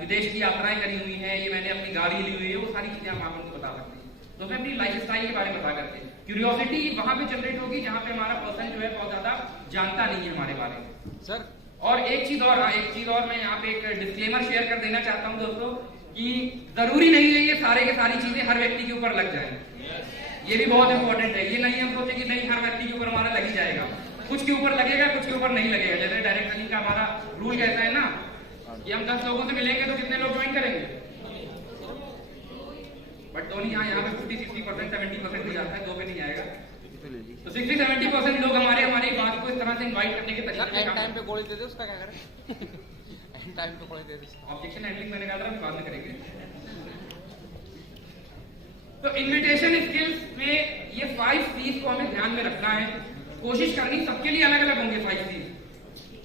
विदेश की यात्राएं करी हुई हैं, ये मैंने अपनी गाड़ी ली हुई है, वो सारी चीजें आप उनको बता सकते हैं। तो मैं अपनी लाइफस्टाइल के बारे में बता करते हैं। क्यूरियोसिटी वहां पे जनरेट होगी जहां पे हमारा पर्सन जो है बहुत ज्यादा जानता नहीं है हमारे बारे में सर। और एक चीज और मैं यहाँ पे एक डिस्क्लेमर शेयर कर देना चाहता हूँ दोस्तों, कि जरूरी नहीं है ये सारे के सारी चीजें हर व्यक्ति के ऊपर लग जाए। ये भी बहुत इंपॉर्टेंट है। ये नहीं हम सोचे कि नहीं हर व्यक्ति के ऊपर हमारा लग ही जाएगा, कुछ के ऊपर लगेगा, कुछ के ऊपर नहीं लगेगा। जैसे डायरेक्ट सेलिंग का हमारा रूल कहता है ना कि हम 10 लोगों से मिलेंगे तो कितने लोग ज्वाइन करेंगे, बट धोनी यहाँ पे 50-60%, 70% हो जाता है, 2 पे नहीं आएगा। तो 60-70% लोग हमारी बात को इस तरह से इन्वाइट करने के तरीके टाइम पे गोली दे दे, उसका क्या करें? टाइम पे गोली दे दे। ऑब्जेक्शन हैंडलिंग मैंने कहा था बाद में करेंगे। तो इन्विटेशन स्किल्स में ये 5 चीज को हमें ध्यान में रखना है, कोशिश करनी सबके लिए अलग अलग होंगे 5 चीज।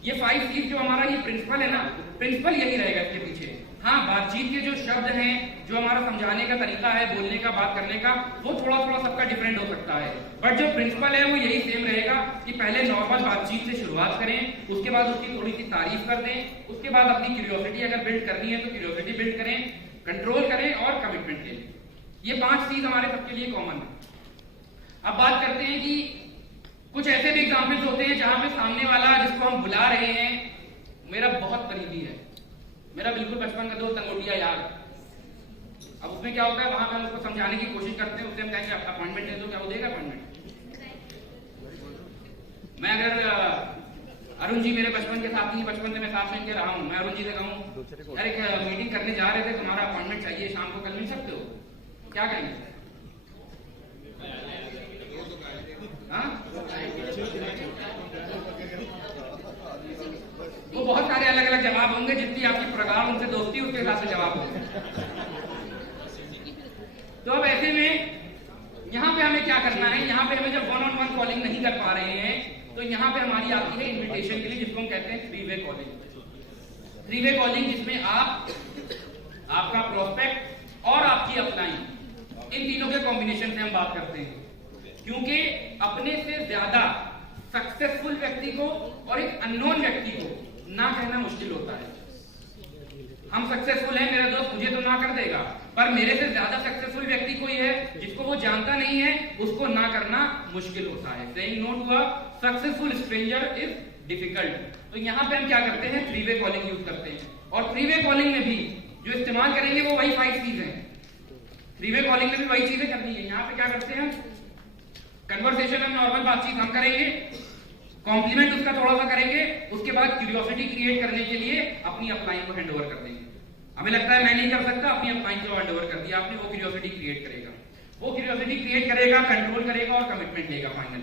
ये 5 चीज जो हमारा ये प्रिंसिपल है ना, प्रिंसिपल यही रहेगा इसके पीछे। हाँ, बातचीत के जो शब्द हैं, जो हमारा समझाने का तरीका है, बोलने का, बात करने का, वो थोड़ा थोड़ा सबका डिफरेंट हो सकता है, बट जो प्रिंसिपल है वो यही सेम रहेगा कि पहले नॉर्मल बातचीत से शुरुआत करें, उसके बाद उसकी थोड़ी सी तारीफ कर दें, उसके बाद अपनी क्यूरियोसिटी अगर बिल्ड करनी है तो क्यूरियोसिटी बिल्ड करें, कंट्रोल करें और कमिटमेंट लें। ये 5 चीज हमारे सबके लिए कॉमन है। अब बात करते हैं कि कुछ ऐसे भी एग्जाम्पल्स होते हैं जहां पे सामने वाला जिसको हम बुला रहे हैं मेरा बहुत करीबी है, मेरा बिल्कुल बचपन का दोस्त अंगोटिया यार, अब उसमें क्या होता है, वहां पे हम उसको समझाने की कोशिश करते हैं, उससे हम कहेंगे अपॉइंटमेंट दे दो, क्या वो देगा अपॉइंटमेंट? मैं अगर अरुण जी मेरे बचपन के साथी हैं, बचपन से मैं साथ में इनके रहा हूँ, मैं अरुण जी से कहूँ अरे एक मीटिंग करने जा रहे थे, तुम्हारा अपॉइंटमेंट चाहिए शाम को, कल मिल सकते हो? क्या कहेंगे? हाँ? वो बहुत सारे अलग अलग जवाब होंगे, जितनी आपकी प्रगाढ़ उनसे दोस्ती उसके हिसाब से जवाब होंगे। तो अब ऐसे में यहाँ पे हमें क्या करना है, यहाँ पे हमें जब 1-on-1 कॉलिंग नहीं कर पा रहे हैं तो यहाँ पे हमारी आती है इन्विटेशन के लिए, जिसको हम कहते हैं 3-वे कॉलिंग। 3-वे कॉलिंग जिसमें आप, आपका प्रोस्पेक्ट और आपकी अपलाइन, इन तीनों के कॉम्बिनेशन से हम बात करते हैं, क्योंकि अपने से ज्यादा सक्सेसफुल व्यक्ति को और एक अननोन व्यक्ति को ना कहना मुश्किल होता है। हम सक्सेसफुल हैं, मेरा दोस्त मुझे तो ना कर देगा, पर मेरे से ज्यादा सक्सेसफुल व्यक्ति कोई है जिसको वो जानता नहीं है, उसको ना करना मुश्किल होता है। Saying no to a successful stranger is difficult. तो यहाँ पे हम क्या करते हैं, 3-वे कॉलिंग यूज करते हैं। और 3-वे कॉलिंग में भी जो इस्तेमाल करेंगे वो वही 5 चीजें हैं। 3-वे कॉलिंग में भी वही चीजें करनी है। यहाँ पे क्या करते हैं, कन्वर्सेशन में नॉर्मल बातचीत हम करेंगे, कॉम्प्लीमेंट उसका थोड़ा सा करेंगे, उसके बाद क्यूरियोसिटी क्रिएट करने के लिए अपनी अपलाइन को हैंड ओवर कर देंगे। हमें लगता है मैं नहीं कर सकता, अपनी अपलाइन को हैंड ओवर कर दिया आपने, वो क्यूरियोसिटी क्रिएट करेगा, वो क्यूरियोसिटी क्रिएट करेगा, कंट्रोल करेगा और कमिटमेंट लेगा। फाइनल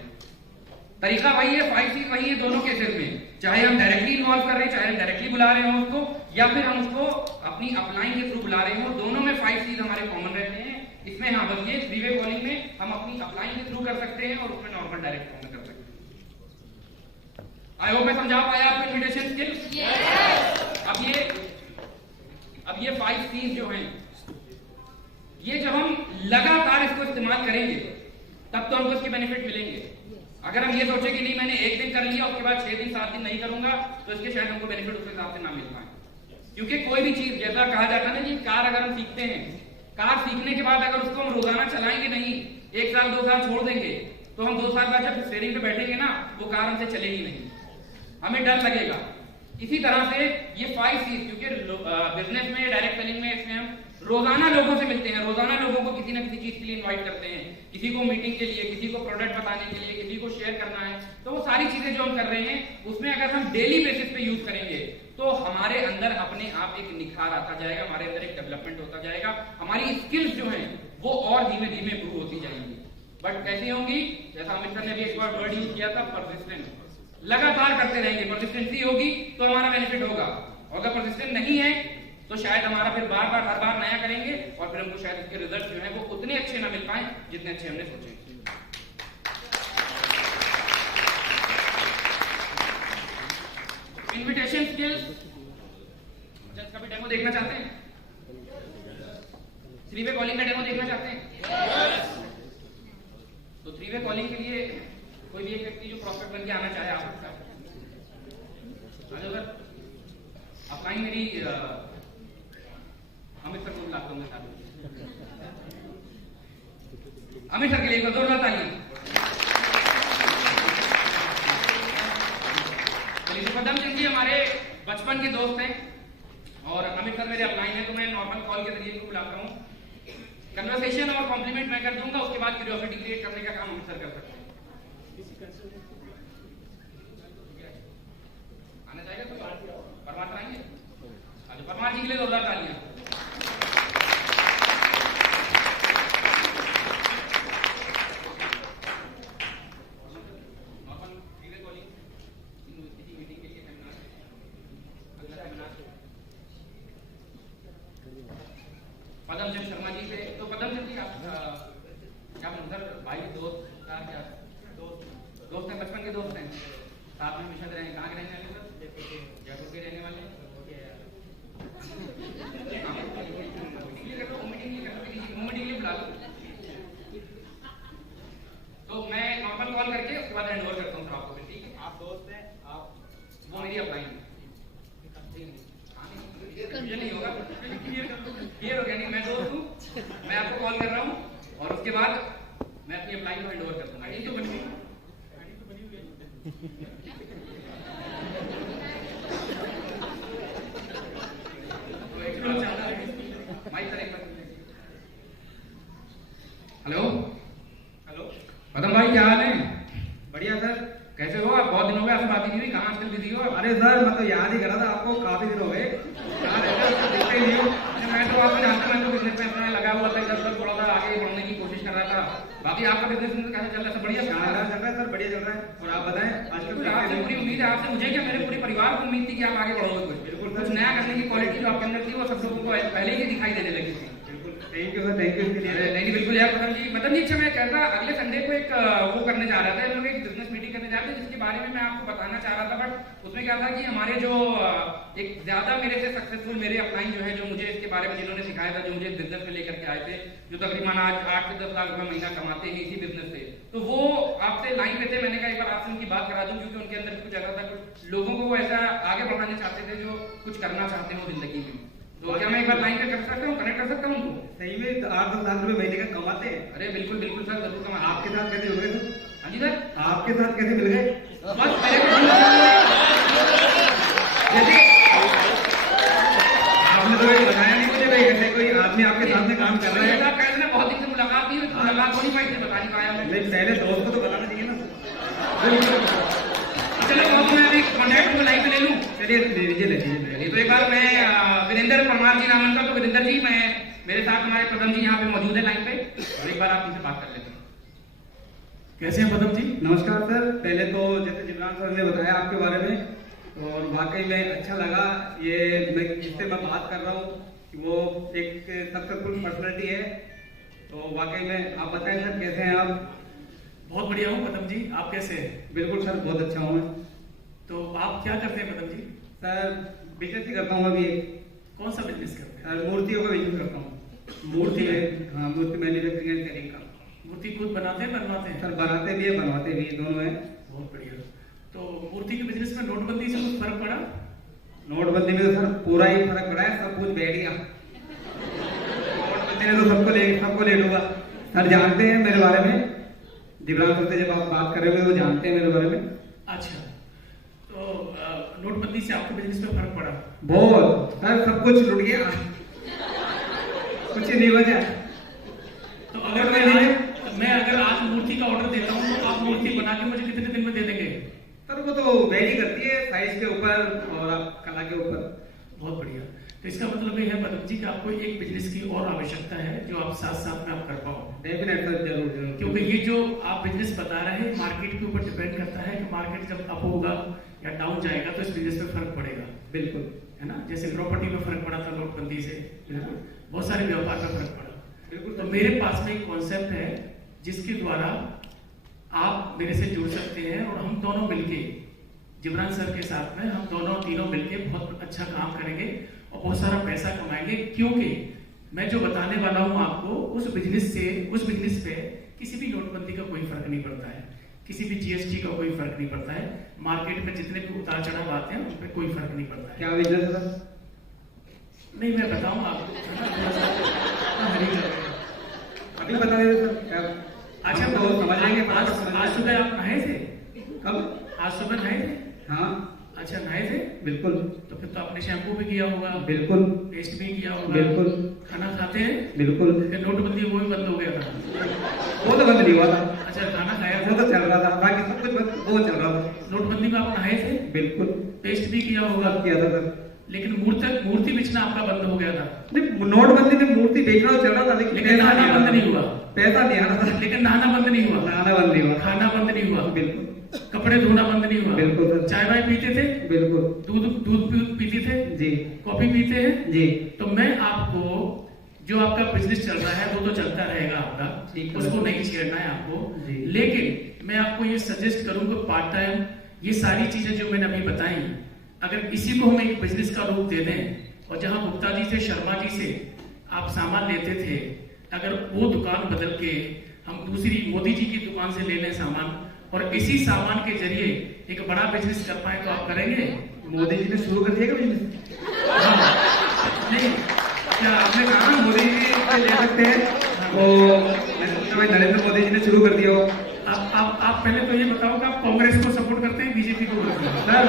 तरीका वही है, 5 चीज वही है दोनों केसेस में, चाहे हम डायरेक्टली इन्वॉल्व कर रहे हैं, चाहे हम डायरेक्टली बुला रहे हो उसको, या फिर हम उसको अपनी अपलाइन के थ्रू बुला रहे हो, दोनों में 5 चीज हमारे कॉमन रहते हैं। इसमें हाँ बस ये 3-वे कॉलिंग में हम अपनी अपलाइन के थ्रू कर सकते हैं और उसमें नॉर्मल डायरेक्ट फॉर्म में कर सकते हैं। आई होप मैं समझा पाया आपको इन्विटेशन स्किल्स। अब ये 5 चीज जो हैं, ये जब हम लगातार इसको इस्तेमाल करेंगे तब तो हमको इसके बेनिफिट मिलेंगे। अगर हम ये सोचे कि नहीं मैंने एक दिन कर लिया उसके बाद 6 दिन 7 दिन नहीं करूंगा, तो इसके शायद हमको बेनिफिट उस हिसाब से ना मिल पाए। क्योंकि कोई भी चीज, जैसा कहा जाता है ना कि कार अगर हम सीखते हैं, कार सीखने के बाद अगर उसको हम रोजाना चलाएंगे नहीं, 1 साल 2 साल छोड़ देंगे, तो हम 2 साल बाद जब स्टीयरिंग पे बैठेंगे ना, वो कार हमसे चलेगी नहीं, हमें डर लगेगा। इसी तरह से ये 5 चीज, क्योंकि बिजनेस में, डायरेक्ट सेलिंग में, इसमें हम रोजाना लोगों से मिलते हैं, रोजाना लोगों को किसी ना किसी चीज के लिए इनवाइट करते हैं, किसी को मीटिंग के लिए, किसी को प्रोडक्ट बताने के लिए, किसी को शेयर करना है, तो वो सारी चीजें जो हम कर रहे हैं उसमें अगर हम डेली बेसिस पे यूज करेंगे तो हमारे अंदर अपने आप एक निखार आता जाएगा, हमारे अंदर एक डेवलपमेंट होता जाएगा, हमारी स्किल्स जो हैं वो और धीमे धीमे इंप्रूव होती जाएंगी। बट कैसी होंगी, जैसा अमित सर ने भी एक बार वर्ड यूज किया था, परसिस्टेंट। लगातार करते रहेंगे, परसिस्टेंसी होगी तो हमारा बेनिफिट होगा, और अगर परसिस्टेंट नहीं है तो शायद हमारा फिर बार बार हर बार नया करेंगे और फिर हमको शायद इसके रिजल्ट जो है वो उतने अच्छे ना मिल पाए जितने अच्छे हमने सोचे। इन्विटेशन स्किल्स का भी डेमो देखना चाहते हैं? 3-वे कॉलिंग का डेमो देखना चाहते हैं? तो 3-वे कॉलिंग के लिए कोई भी एक व्यक्ति जो प्रॉस्पेक्ट बन के आना चाहे आ सकता है। अगर अपलाइन मेरी अमित सर को बुलाता हूँ साथ। अमित सर के लिए जोरदार तालियां। पदम सिंह जी हमारे बचपन के दोस्त हैं और अमित सर मेरे अपलाइन है, तो मैं नॉर्मल कॉल के जरिए इनको बुलाता हूँ। कन्वर्सेशन और कॉम्प्लीमेंट मैं कर दूंगा, उसके बाद क्यूरियोसिटी क्रिएट करने का काम अमित सर कर सकते हैं। आना चाहिए तो परमार आएंगे। अच्छा, परमार जी के लिए जोरदार तालियां। पदम सिंह शर्मा जी से, तो पदम सिंह जी आप क्या मुझे भाई दोस्त का क्या दोस्त हैं, बचपन के दोस्त हैं, साथ में हमेशा रहे। कहाँ के रहने वाले सर? जयपुर के रहने वाले। बुला लो। तो मैं नॉर्मल कॉल करके उसके बाद हैंड ओवर करता हूँ आपको। ठीक है, आप दोस्त हैं, आप वो मेरी अपलाइन मुझे नहीं होगा, क्लियर हो गया? नहीं, मैं दोस्त हूँ, मैं आपको कॉल कर रहा हूँ और उसके बाद मैं अपनी अपलाइन को हैंड ओवर करता हूँ। आईडी तो बनी हुई, माइक सर एक बार हेलो हेलो। पदम भाई, क्या हाल है? बढ़िया सर। कैसे हो आप? बहुत दिन हो गए, आपसे बात ही नहीं हुई। कहाँ आजकल बिजी हो आप? अरे सर मैं तो याद ही कर रहा था आपको, काफी दिन हो गए। कहाँ रहते हो? आपको दिखते ही नहीं हो। अरे मैं तो आपको जानता हूं, मैं तो बिजनेस में अपना लगा हुआ था, इधर उधर थोड़ा सा आगे बढ़ने की कोशिश कर रहा था। बाकी आपका बिजनेस कैसा चल रहा है? सब बढ़िया चल रहा है? चल रहा है सर, बढ़िया चल रहा है। और आप बताएं आजकल बिल्कुल, आपसे पूरी उम्मीद है, आपसे मुझे क्या, मेरे पूरे परिवार को उम्मीद थी कि आप आगे बढ़ोगे कुछ। बिल्कुल। कुछ नया करने की क्वालिटी जो आपके अंदर थी वो सब लोगों को पहले ही दिखाई देने लगी थी। Thank you sir, thank you इसके लिए। नहीं बिल्कुल यार पदम जी, अच्छा मैं कहता अगले संडे को एक वो करने जा रहा था, हम लोग एक बिजनेस मीटिंग करने जा रहे थे, जिसके बारे में मैं आपको बताना चाह रहा था। बट उसमें क्या था कि हमारे जो एक ज्यादा मेरे से सक्सेसफुल मेरे अपलाइन जो है, जो मुझे इसके बारे में जिन्होंने सिखाया था, जो मुझे बिजनेस में लेकर के आए थे, जो तकरीबन आज 8 से 10 लाख रुपए महीना कमाते हैं इसी बिजनेस से, तो वो आपसे लाइन पे थे। मैंने कहा एक बार आपसे उनकी बात करा दूं, क्योंकि उनके अंदर कुछ ऐसा था, कुछ लोगों को वो ऐसा आगे बढ़ाना चाहते थे जो कुछ करना चाहते हो जिंदगी में। तो क्या मैं एक बार लाइन पे कर सकता हूँ, कनेक्ट कर सकता हूँ उनको? सही में 8-10 लाख रुपए महीने का कमाते हैं। अरे बिल्कुल बिल्कुल सर, जरूर कमा। आपके साथ कैसे मिल गए सर? हाँ जी सर, आपके साथ कैसे मिल गए? बस मेरे को जैसे आपने तो ये बताया नहीं मुझे भाई, ऐसे कोई आदमी आपके साथ में काम कर रहा है। आप कहते हैं बहुत दिन से मुलाकात नहीं हुई, मुलाकात हो नहीं पाई, इसलिए बता नहीं पाया मैं। नहीं, पहले दोस्त को तो बताना चाहिए ना। चलो बहुत, मैं अभी कॉन्टैक्ट को लाइन पे ले लूं। चलिए ले लीजिए। चलिए, तो एक बार मैं वीरेंद्र परमार जी नाम उनका, तो वीरेंद्र जी, मैं मेरे साथ हमारे पदम जी यहाँ पे मौजूद है लाइन पे, और एक बार आप उनसे बात कर लेते हैं। कैसे हैं पदम जी? नमस्कार सर। पहले तो जैसे जिब्रान सर ने बताया आपके बारे में, और वाकई में अच्छा लगा। ये जिससे मैं बात कर रहा हूँ वो एक सक्सेसफुल पर्सनैलिटी है। तो वाकई में आप बताएं सर, कैसे हैं आप? बहुत बढ़िया हूँ पदम जी, आप कैसे हैं? बिल्कुल सर, बहुत अच्छा हूँ मैं। तो आप क्या करते हैं पदम जी? सर बिजनेस ही करता हूँ अभी। कौन सा बिजनेस करते हैं? सर मूर्तियों का बिजनेस करता हूँ। मूर्ति में, हाँ, मूर्ति मैन्युफैक्चरिंग एंड सेलिंग का। मूर्ति खुद बनाते हैं बनवाते हैं? सर बनाते भी है, बनवाते भी है, दोनों है। बहुत बढ़िया। तो मूर्ति के बिजनेस में नोटबंदी से कुछ फर्क पड़ा? नोटबंदी में तो सर पूरा ही फर्क पड़ा है, सब कुछ बैठ गया। नोटबंदी ने तो सबको लेट हुआ। सर जानते हैं मेरे बारे में, जिब्रान सर से जब आप बात कर रहे हो तो जानते हैं मेरे बारे में। अच्छा, तो नोटबंदी से आपके बिजनेस में फर्क पड़ा? बहुत सर, सब कुछ लुट गया, कुछ नहीं बचा। तो अगर मैं अगर आज मूर्ति का ऑर्डर देता हूँ तो आप मूर्ति बना के मुझे कितने दिन में दे देंगे? सर वो तो वेरी करती है साइज के ऊपर और आप कला के ऊपर। बहुत बढ़िया। तो इसका मतलब ये है पदम जी कि आपको एक बिजनेस की और आवश्यकता है जो आप साथ साथ में आप कर पाओ। डेफिनेट सर, जरूर जरूर। क्योंकि ये जो आप बिजनेस बता रहे हैं मार्केट के ऊपर डिपेंड करता है कि मार्केट जब अप होगा या डाउन जाएगा तो इस बिजनेस में फर्क पड़ेगा। बिल्कुल, है ना? जैसे प्रॉपर्टी में फर्क पड़ा था नोटबंदी से, बहुत सारे व्यापार में फर्क पड़ा। बिल्कुल। तो मेरे पास में एक कॉन्सेप्ट है जिसके द्वारा आप मेरे से जुड़ सकते हैं और हम दोनों मिलके जिब्रान सर के साथ में हम दोनों तीनों मिलके बहुत अच्छा काम करेंगे और बहुत सारा पैसा कमाएंगे। क्योंकि मैं जो बताने वाला हूं आपको, उस बिजनेस पे किसी भी नोटबंदी का कोई फर्क नहीं पड़ता है, किसी भी जीएसटी का कोई फर्क नहीं पड़ता है, मार्केट में जितने भी उतार चढ़ाव आते हैं उन पर कोई फर्क नहीं पड़ता है। क्या बिजनेस है सर? नहीं, मैं बताऊंगा आपको। अभी बता दे सर। क्या? अच्छा, तो समझ लेंगे। आज सुबह आप नहाए थे? कब? आज सुबह नहाए थे? हाँ अच्छा, नहाए थे? बिल्कुल। तो फिर तो आपने शैम्पू भी किया होगा, बिल्कुल। पेस्ट भी किया होगा, बिल्कुल। खाना खाते हैं? बिल्कुल। फिर नोटबंदी वो भी बंद हो गया था? वो तो बंद नहीं हुआ था। अच्छा, खाना खाया वो था? तो चल रहा था, बाकी सब कुछ वो चल रहा था। नोटबंदी में आप नहाए थे? बिल्कुल। पेस्ट भी किया होगा, किया था सर। लेकिन मूर्ति बेचना आपका बंद हो गया था? नहीं, नोटबंदी में मूर्ति बेचना तो चल रहा था, लेकिन नहाना बंद नहीं हुआ? पैसा नहीं आ रहा था, लेकिन नहाना बंद नहीं हुआ? नहाना बंद नहीं हुआ। खाना बंद नहीं हुआ? बिल्कुल। कपड़े धोना बंद नहीं हुआ? बिल्कुल सर। चाय वाय पीते थे? बिल्कुल। दूध पीते थे? जी। कॉफी पीते हैं? जी। तो मैं आपको जो आपका बिजनेस चल रहा है वो तो चलता रहेगा आपका, ठीक है। उसको नहीं छेड़ना है आपको। जी। लेकिन मैं आपको ये सजेस्ट करूंगा, पार्ट टाइम ये सारी चीजें जो मैंने अभी बताई, अगर इसी को हम एक बिजनेस का रूप दे दें, और जहां गुप्ता जी से, शर्मा जी से आप सामान लेते थे, अगर वो दुकान बदल के हम दूसरी मोदी जी की दुकान से ले लें सामान, और इसी सामान के जरिए एक बड़ा बिजनेस कर पाए, तो आप करेंगे? मोदी जी ने शुरू कर दिया बिजनेस? नहीं, क्या आपने कहा मोदी जी से ले सकते हैं? तो मैं सोचता हूँ नरेंद्र मोदी जी ने शुरू कर दिया हो। आप पहले तो ये बताओ कि आप कांग्रेस को सपोर्ट करते हैं, बीजेपी को करते हैं? सर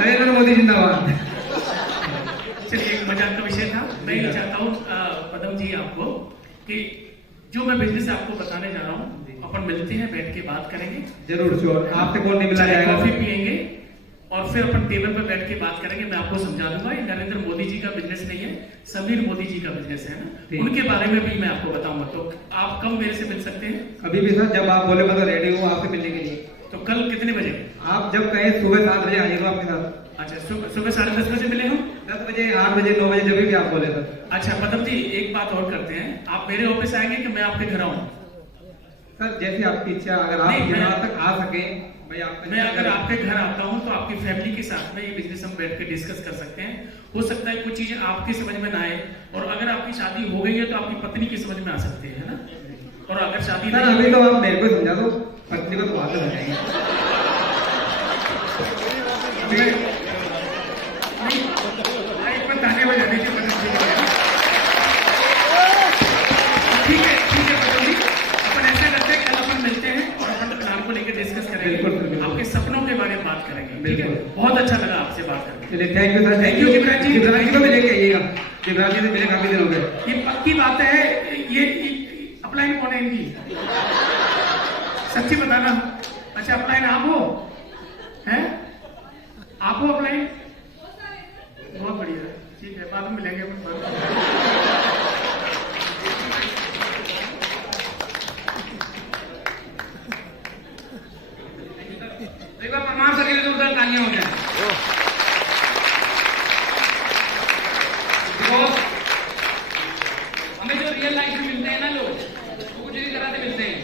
नरेंद्र मोदी जिंदाबाद। चलिए, एक मजाक का विषय था। मैं ये चाहता हूँ पदम जी आपको कि जो मैं बिजनेस आपको बताने जा रहा हूँ, अपन मिलते हैं, बैठ के बात करेंगे। जरूर श्योर, आपसे कौन नहीं मिला जाएगा। कॉफी पियेंगे और फिर अपन टेबल पर बैठ के बात करेंगे। मैं आपको समझा दूंगा, ये नरेंद्र मोदी जी का बिजनेस नहीं है, समीर मोदी जी का बिजनेस है ना, उनके बारे में भी मैं आपको बताऊंगा। तो आप कब मेरे से मिल सकते हैं? अभी भी सर, जब आप बोले मैं तो रेडी हूँ आपसे मिलने के लिए। तो कल कितने बजे? आप जब कहें सुबह 7 बजे आइएगा आपके साथ। अच्छा, सुबह 10:30 बजे मिले हम? 10 बजे, 8 बजे, 9 बजे, जब भी आप बोले सर। अच्छा पदम जी, एक बात और करते हैं, आप मेरे ऑफिस आएंगे कि मैं आपके घर आऊँ? सर जैसी आपकी इच्छा, अगर आप यहाँ तक आ सके भाई आप। मैं अगर आपके घर आता हूँ तो आपकी फैमिली के साथ में ये बिजनेस हम बैठ के डिस्कस कर सकते हैं। हो सकता है कुछ चीजें आपकी समझ में ना आए, और अगर आपकी शादी हो गई है तो आपकी पत्नी की समझ में आ सकती है ना। और अगर शादी सर अभी तो आप मेरे को समझा दो, पत्नी को तो बात हो जाएगी। ताने बजाने की मदद ठीक है पदम जी, अपन ऐसा करते हैं, कल अपन मिलते हैं और अपन प्लान को लेकर डिस्कस करेंगे, आपके सपनों के बारे में बात करेंगे। ठीक है, बहुत अच्छा लगा आपसे बात करके। चलिए thank you sir, thank you. Shivraj ji को भी लेके आइएगा, शिवराज जी से मिले काफी दिन हो गए। ये पक्की बात है, ये अपलाइन कौन है इनकी? सच्ची बताना। अच्छा अपलाइन आप हो? हैं? आप हो अपलाइन? बहुत बढ़िया, ठीक है, बाद में मिलेंगे अपन। एक बार प्रणाम करके लिए जोरदार तालियां हो जाए। हमें जो रियल लाइफ में मिलते हैं ना लोग, वो कुछ इसी तरह से मिलते हैं,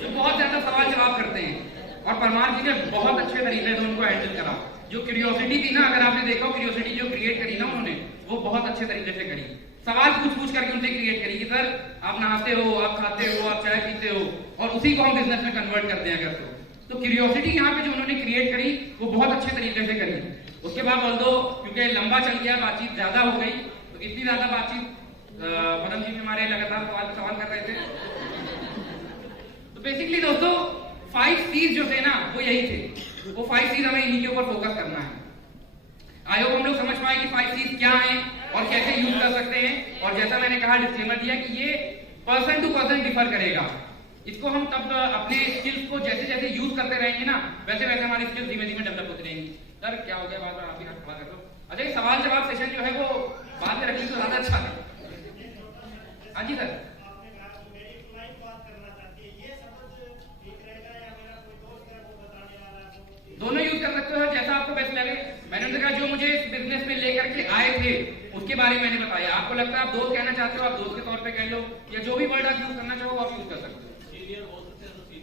जो बहुत ज्यादा सवाल जवाब करते हैं, और परमार जी ने बहुत अच्छे तरीके से उनको हैंडल करा। जो क्यूरियोसिटी थी ना, अगर आपने देखा, क्यूरियोसिटी जो क्रिएट करी ना उन्होंने, वो बहुत अच्छे तरीके से करी। सवाल पूछ करके उनसे क्रिएट करी कि सर आप नहाते हो, आप खाते हो, आप चाय पीते हो, और उसी को हम बिजनेस में कन्वर्ट करते हैं अगर तो क्यूरियोसिटी यहाँ पे जो उन्होंने क्रिएट करी वो बहुत अच्छे तरीके से करी। उसके बाद ऑल्दो क्योंकि लंबा चल गया, बातचीत ज्यादा हो गई, तो इतनी ज्यादा बातचीत पदम जी हमारे लगातार सवाल कर रहे थे। तो बेसिकली दोस्तों 5 C's जो थे ना वो यही थे, वो 5 C's हमें इन्हीं के ऊपर फोकस करना है। आई होप हम लोग समझ पाए कि 5 C's क्या हैं और कैसे यूज कर सकते हैं। और जैसा मैंने कहा, डिस्क्लेमर दिया कि ये पर्सन टू पर्सन डिफर करेगा। इसको हम तब अपने स्किल्स को जैसे जैसे यूज करते रहेंगे ना, वैसे वैसे हमारी स्किल्स धीमे धीमे डेवलप होती रहेंगी। सर क्या हो गया, बात आप ही हाथ खड़ा कर लो। अच्छा, ये सवाल जवाब सेशन जो है वो बाद में रखी तो ज्यादा अच्छा है। हाँ जी सर। दोनों यूज कर सकते हो, जैसा आपको बेस्ट लगे। मैंने उनसे कहा जो मुझे इस बिजनेस में लेकर के आए थे उसके बारे में मैंने बताया। आपको लगता है आप दोस्त कहना चाहते हो, आप दोस्त के तौर पे कह लो, या जो भी वर्ड आप यूज करना चाहो वो आप यूज कर सकते हो।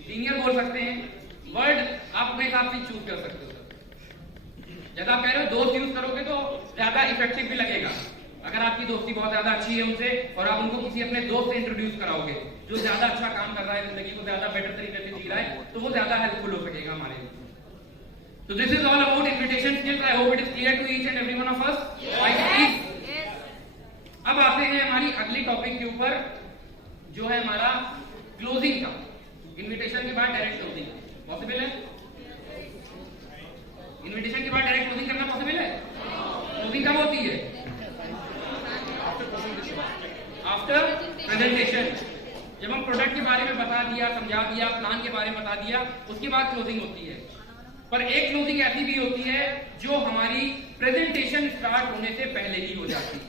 सीनियर बोल सकते हैं, वर्ड आप अपने हिसाब से चूज कर सकते हो। जैसा आप कह रहे हो दोस्त यूज करोगे तो ज्यादा इफेक्टिव भी लगेगा। अगर आपकी दोस्ती बहुत ज्यादा अच्छी है उनसे और आप उनको किसी अपने दोस्त से इंट्रोड्यूस कराओगे जो ज्यादा अच्छा काम कर रहा है, जिंदगी को ज्यादा बेटर तरीके से जी रहा है, तो वो ज्यादा हेल्पफुल हो सकेगा हमारे लिए। So this is all about invitation skills. I hope it is clear to each and every one of us. Yes. अब आते हैं हमारी अगली टॉपिक के ऊपर, जो है हमारा क्लोजिंग का। इनविटेशन के बाद डायरेक्ट क्लोजिंग पॉसिबल है? इनविटेशन के बाद डायरेक्ट क्लोजिंग करना पॉसिबल है? क्लोजिंग कब होती है? After presentation. जब हम प्रोडक्ट के बारे में बता दिया, समझा दिया, प्लान के बारे में बता दिया, उसके बाद क्लोजिंग होती है। पर एक क्लोजिंग ऐसी भी होती है जो हमारी प्रेजेंटेशन स्टार्ट होने से पहले ही हो जाती है।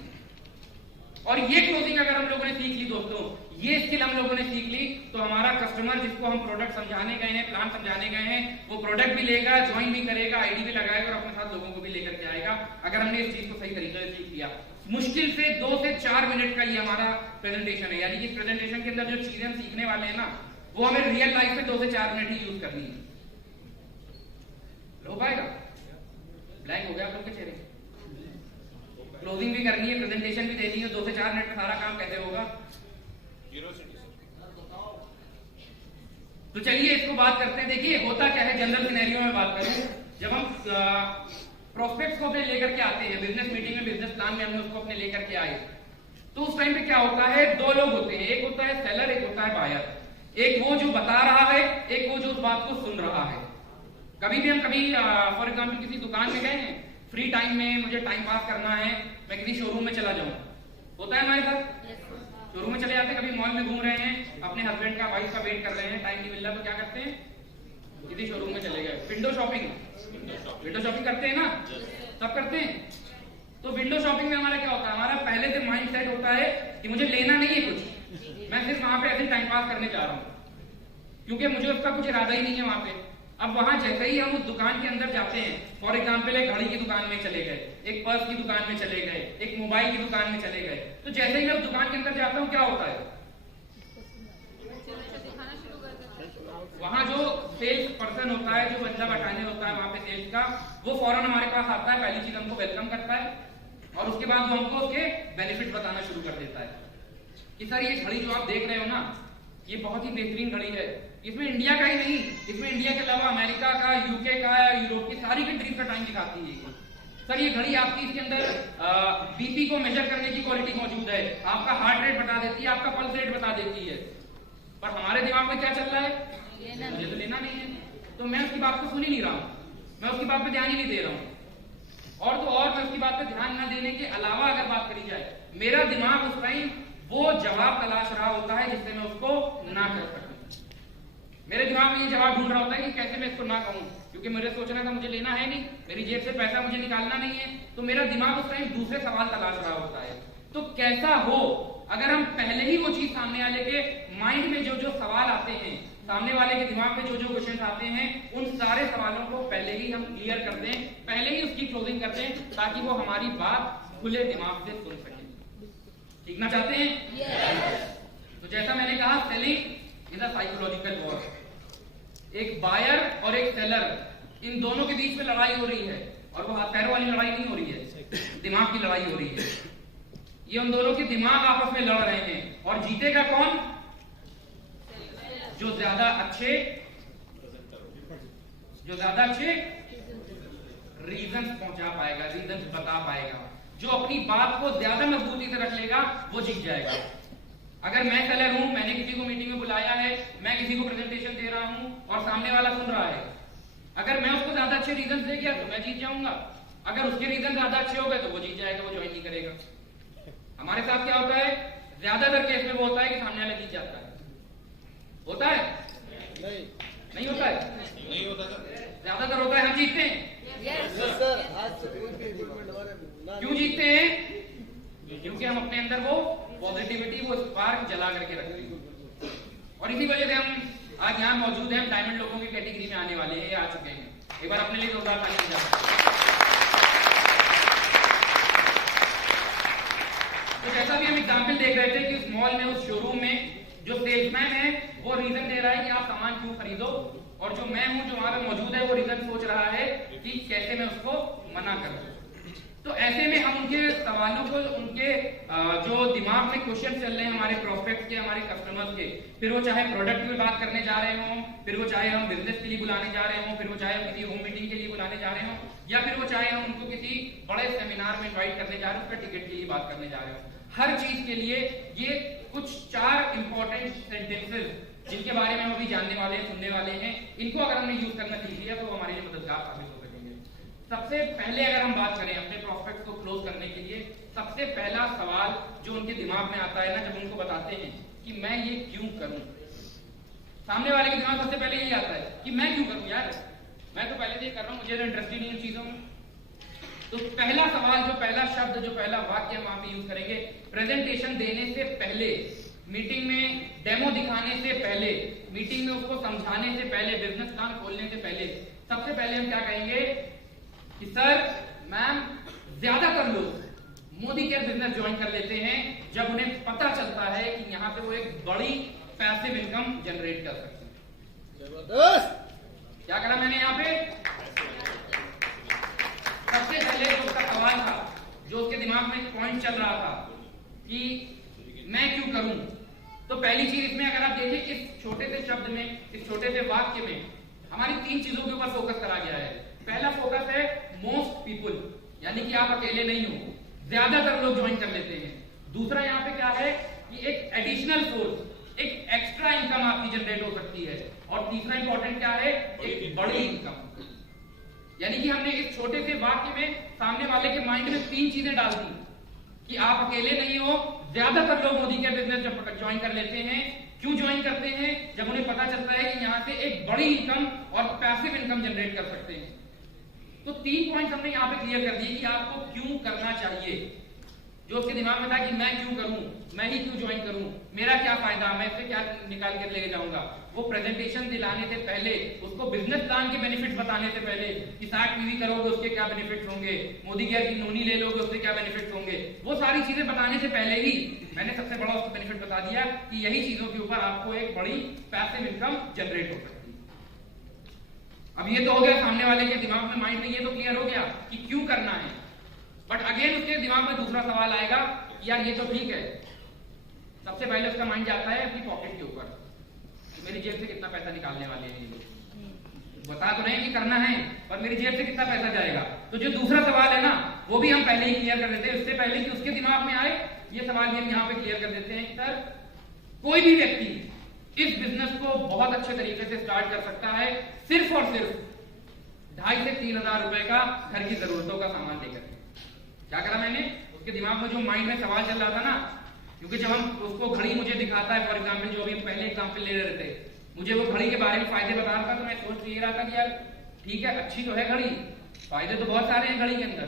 और ये क्लोजिंग अगर हम लोगों ने सीख ली दोस्तों, ये स्किल हम लोगों ने सीख ली, तो हमारा कस्टमर जिसको हम प्रोडक्ट समझाने गए हैं, प्लान समझाने गए हैं, वो प्रोडक्ट भी लेगा, ज्वाइन भी करेगा, आईडी भी लगाएगा और अपने साथ लोगों को भी लेकर के आएगा, अगर हमने इस चीज को सही तरीके से सीख लिया। मुश्किल से 2 से 4 मिनट का ये हमारा प्रेजेंटेशन है, यानी कि प्रेजेंटेशन के अंदर जो चीजें हम सीखने वाले हैं ना, वो हमें रियल लाइफ में 2 से 4 मिनट ही यूज करनी है। हो पाएगा? ब्लैंक हो गया आप लोग के चेहरे। क्लोजिंग भी करनी है, प्रेजेंटेशन भी देनी है, 2 से 4 मिनट में सारा काम कैसे होगा? तो चलिए इसको बात करते हैं। देखिए होता क्या है, जनरल सिनेरियो में बात करूं, जब हम प्रोस्पेक्ट्स को अपने लेकर के आते हैं, बिजनेस मीटिंग में, बिजनेस प्लान में हमने उसको अपने लेकर के आए, तो उस टाइम पे क्या होता है, 2 लोग होते हैं, एक होता है सेलर, एक होता है बायर। एक वो जो बता रहा है, एक वो जो उस बात को सुन रहा है। कभी भी हम फॉर एग्जाम्पल किसी दुकान में गए हैं, फ्री टाइम में मुझे टाइम पास करना है, मैं किसी शोरूम में चला जाऊं, होता है हमारे साथ? शोरूम में चले जाते हैं, कभी मॉल में घूम रहे हैं, अपने हस्बैंड का वाइफ का वेट कर रहे हैं, टाइम नहीं मिल रहा तो क्या करते हैं, किसी शोरूम में चले गए। विंडो शॉपिंग करते हैं ना, सब करते हैं। तो विंडो शॉपिंग में हमारा क्या होता है, हमारा पहले से माइंड सेट होता है कि मुझे लेना नहीं है कुछ, मैं सिर्फ वहां पे ऐसे टाइम पास करने जा रहा हूँ, क्योंकि मुझे उसका कुछ इरादा ही नहीं है वहां पे। अब वहां जैसे ही हम उस दुकान के अंदर जाते हैं, फॉर एग्जाम्पल एक घड़ी की दुकान में चले गए, एक पर्स की दुकान में चले गए, एक मोबाइल की दुकान में चले गए, तो जैसे ही मैं उस दुकान के अंदर जाता हूँ क्या होता है, वहां जो सेल्स पर्सन होता है, जो बंदा बैठाने होता है वहां पे सेल्स का, वो फौरन हमारे पास आता है, पहली चीज हमको वेलकम करता है और उसके बाद वो हमको उसके बेनिफिट बताना शुरू कर देता है कि सर ये घड़ी जो आप देख रहे हो ना, ये बहुत ही बेहतरीन घड़ी है, इसमें इंडिया का ही नहीं, इसमें इंडिया के अलावा अमेरिका का, यूके का, यूरोप की सारी कंट्रीज का टाइम दिखाती है। सर ये घड़ी आपकी, इसके अंदर बीपी को मेजर करने की क्वालिटी मौजूद है, आपका हार्ट रेट बता देती है, आपका पल्स रेट बता देती है। पर हमारे दिमाग में क्या चल रहा है, मुझे तो लेना नहीं है, तो मैं उसकी बात को सुन ही नहीं रहा हूँ, मैं उसकी बात पे ध्यान ही नहीं दे रहा हूँ। और तो और मैं उसकी बात पे ध्यान न देने के अलावा अगर बात करी जाए, मेरा दिमाग उस टाइम वो जवाब तलाश रहा होता है जिससे मैं उसको ना कर सकूं। मेरे दिमाग में ये जवाब ढूंढ रहा होता है कि कैसे मैं इसको ना कहूं, क्योंकि मेरे सोचना था मुझे लेना है नहीं, मेरी जेब से पैसा मुझे निकालना नहीं है, तो मेरा दिमाग उस टाइम दूसरे सवाल तलाश रहा होता है। तो कैसा हो अगर हम पहले ही वो चीज सामने वाले के माइंड में जो जो सवाल आते हैं, सामने वाले के दिमाग में जो जो क्वेश्चन आते हैं, उन सारे सवालों को पहले ही हम क्लियर कर दें, पहले ही उसकी क्लोजिंग कर दें, ताकि वो हमारी बात खुले दिमाग से सुन सके। सीखना चाहते हैं? तो जैसा मैंने कहा, selling is a psychological war. एक बायर और एक सेलर, इन दोनों के बीच में लड़ाई हो रही है, और वो हाथ पैरों वाली लड़ाई नहीं हो रही है, दिमाग की लड़ाई हो रही है। ये उन दोनों के दिमाग आपस में लड़ रहे हैं, और जीतेगा कौन? जो ज्यादा अच्छे रीजंस पहुंचा पाएगा, रीजंस बता पाएगा, जो अपनी बात को ज्यादा मजबूती से रख लेगा, वो जीत जाएगा। अगर मैं सेलर हूं, मैंने किसी को मीटिंग में बुलाया है, मैं किसी को प्रेजेंटेशन दे रहा हूं और सामने वाला सुन रहा है, अगर मैं उसको ज्यादा अच्छे रीजन दे गया तो मैं जीत जाऊंगा, अगर उसके रीजन ज्यादा अच्छे हो गए तो वो जीत जाएगा, वो ज्वाइन नहीं करेगा। हमारे साथ क्या होता है, ज्यादातर केस में वो होता है कि सामने वाला जीत जाता है। होता है? नहीं होता है? नहीं होता सर, ज्यादातर होता है हम जीतते हैं। क्यों जीतते हैं? क्योंकि हम अपने अंदर वो पॉजिटिविटी, वो स्पार्क जला करके रखते हैं, और इसी वजह से हम आज यहाँ मौजूद हैं। हम डायमंड लोगों की कैटेगरी में आने वाले हैं, आ चुके हैं। एक बार अपने लिए जोरदार ताली बजाएं। तो जैसा भी हम एग्जाम्पल देख रहे थे कि उस मॉल में, उस शोरूम में जो सेल्समैन है वो रीजन दे रहा है कि आप सामान क्यों खरीदो, और जो मैं हूं, जो वहां पे मौजूद है, वो रीजन सोच रहा है कि कैसे मैं उसको मना करूं। तो ऐसे में हम उनके सवालों को, उनके जो दिमाग में क्वेश्चन चल रहे हैं हमारे प्रोस्पेक्ट के, हमारे कस्टमर्स के, फिर वो चाहे प्रोडक्ट की बात करने जा रहे हों, फिर वो चाहे हम बिजनेस के लिए बुलाने जा रहे हों, फिर वो चाहे हम किसी होम मीटिंग के लिए बुलाने जा रहे हों, या फिर वो चाहे हम उनको किसी बड़े सेमिनार में इन्वाइट करने जा रहे हैं, उसका टिकट के लिए बात करने जा रहे हो, हर चीज के लिए ये कुछ 4 इंपॉर्टेंट सेंटेंसेस जिनके बारे में हम अभी जानने वाले हैं, सुनने वाले हैं, इनको अगर हमने यूज करना सीख लिया तो हमारे लिए मददगार साबित हो सकेंगे। सबसे पहले अगर हम बात करें अपने प्रॉस्पेक्ट को क्लोज करने के लिए, सबसे पहला सवाल जो उनके दिमाग में आता है ना, जब उनको बताते हैं कि मैं ये क्यों करूं, सामने वाले के दिमाग सबसे पहले यही आता है कि मैं क्यों करूं यार, मैं तो पहले से ये कर रहा हूं, मुझे इंटरेस्ट ही नहीं इन चीजों में। तो पहला सवाल, जो पहला शब्द, जो पहला वाक्य हम वहां पे यूज करेंगे, प्रेजेंटेशन देने से पहले, मीटिंग में डेमो दिखाने से पहले, मीटिंग में उसको समझाने से पहले, बिजनेस प्लान खोलने से पहले, सबसे पहले हम क्या कहेंगे कि सर, मैम, ज्यादातर लोग मोदी केयर बिजनेस ज्वाइन कर लेते हैं जब उन्हें पता चलता है कि यहाँ पे वो एक बड़ी पैसिव इनकम जनरेट कर सकते हैं। जबरदस्त! क्या करा मैंने यहाँ पे? सबसे पहले जो उसका सवाल था, जो उसके दिमाग में एक पॉइंट चल रहा था कि मैं क्यों करूं, तो पहली चीज इसमें अगर आप देखें, इस छोटे से शब्द में, इस छोटे से वाक्य में हमारी 3 चीजों के ऊपर फोकस करा गया है। पहला फोकस है मोस्ट पीपुल, यानी कि आप अकेले नहीं हो, ज्यादातर लोग ज्वाइन कर लेते हैं। दूसरा यहाँ पे क्या है कि एक एडिशनल सोर्स, एक एक्स्ट्रा इनकम आपकी जनरेट हो सकती है, और तीसरा इंपॉर्टेंट क्या है, एक बड़ी इनकम। यानी कि हमने इस छोटे से वाक्य में सामने वाले के माइंड में 3 चीजें डाल दी कि आप अकेले नहीं हो, ज्यादातर लोग मोदी केयर बिजनेस जब ज्वाइन कर लेते हैं, क्यों ज्वाइन करते हैं? जब उन्हें पता चलता है कि यहाँ से एक बड़ी इनकम और पैसिव इनकम जनरेट कर सकते हैं। तो 3 पॉइंट हमने यहाँ पे क्लियर कर दिए कि आपको क्यों करना चाहिए। जो उसके दिमाग में था कि मैं क्यों करूं, मैं ही क्यों ज्वाइन करूं, मेरा क्या फायदा, मैं इससे क्या निकाल कर लेके जाऊंगा, वो प्रेजेंटेशन दिलाने से पहले, उसको बिजनेस प्लान के बेनिफिट्स बताने से पहले कि 60 पीवी करोगे उसके क्या बेनिफिट्स होंगे, मोदी केयर की नोनी ले लोगे उससे क्या बेनिफिट्स होंगे, वो सारी चीजें बताने से पहले ही मैंने सबसे बड़ा उसका बेनिफिट बता दिया कि यही चीजों के ऊपर आपको एक बड़ी पैसिव इनकम जनरेट हो सकती है। अब ये तो हो गया सामने वाले के दिमाग में, माइंड में ये तो क्लियर हो गया कि क्यों करना है। बट अगेन उसके दिमाग में दूसरा सवाल आएगा, यार ये तो ठीक है, सबसे पहले उसका माइंड जाता है अपनी पॉकेट के ऊपर, मेरी जेब से कितना पैसा निकालने वाले हैं ये लोग। बता तो नहीं कि करना है, पर मेरी जेब से कितना पैसा जाएगा। तो जो दूसरा सवाल है ना, वो भी हम पहले ही क्लियर कर देते हैं, उससे पहले कि उसके दिमाग में आए, ये सवाल भी हम यहाँ पे क्लियर कर देते हैं। सर, कोई भी व्यक्ति इस बिजनेस को बहुत अच्छे तरीके से स्टार्ट कर सकता है, सिर्फ और सिर्फ 2,500 से 3,000 रुपए का घर की जरूरतों का सामान लेकर। क्या करा मैंने? उसके दिमाग में जो माइंड में सवाल चल रहा था ना, क्योंकि जब हम उसको घड़ी मुझे दिखाता है, फॉर एग्जाम्पल जो अभी हम पहले एग्जाम्पल ले रहे थे, मुझे वो घड़ी के बारे में फायदे बता रहा था, तो मैं सोच ये रहा था कि यार ठीक है, अच्छी तो है घड़ी, फायदे तो बहुत सारे हैं घड़ी के अंदर,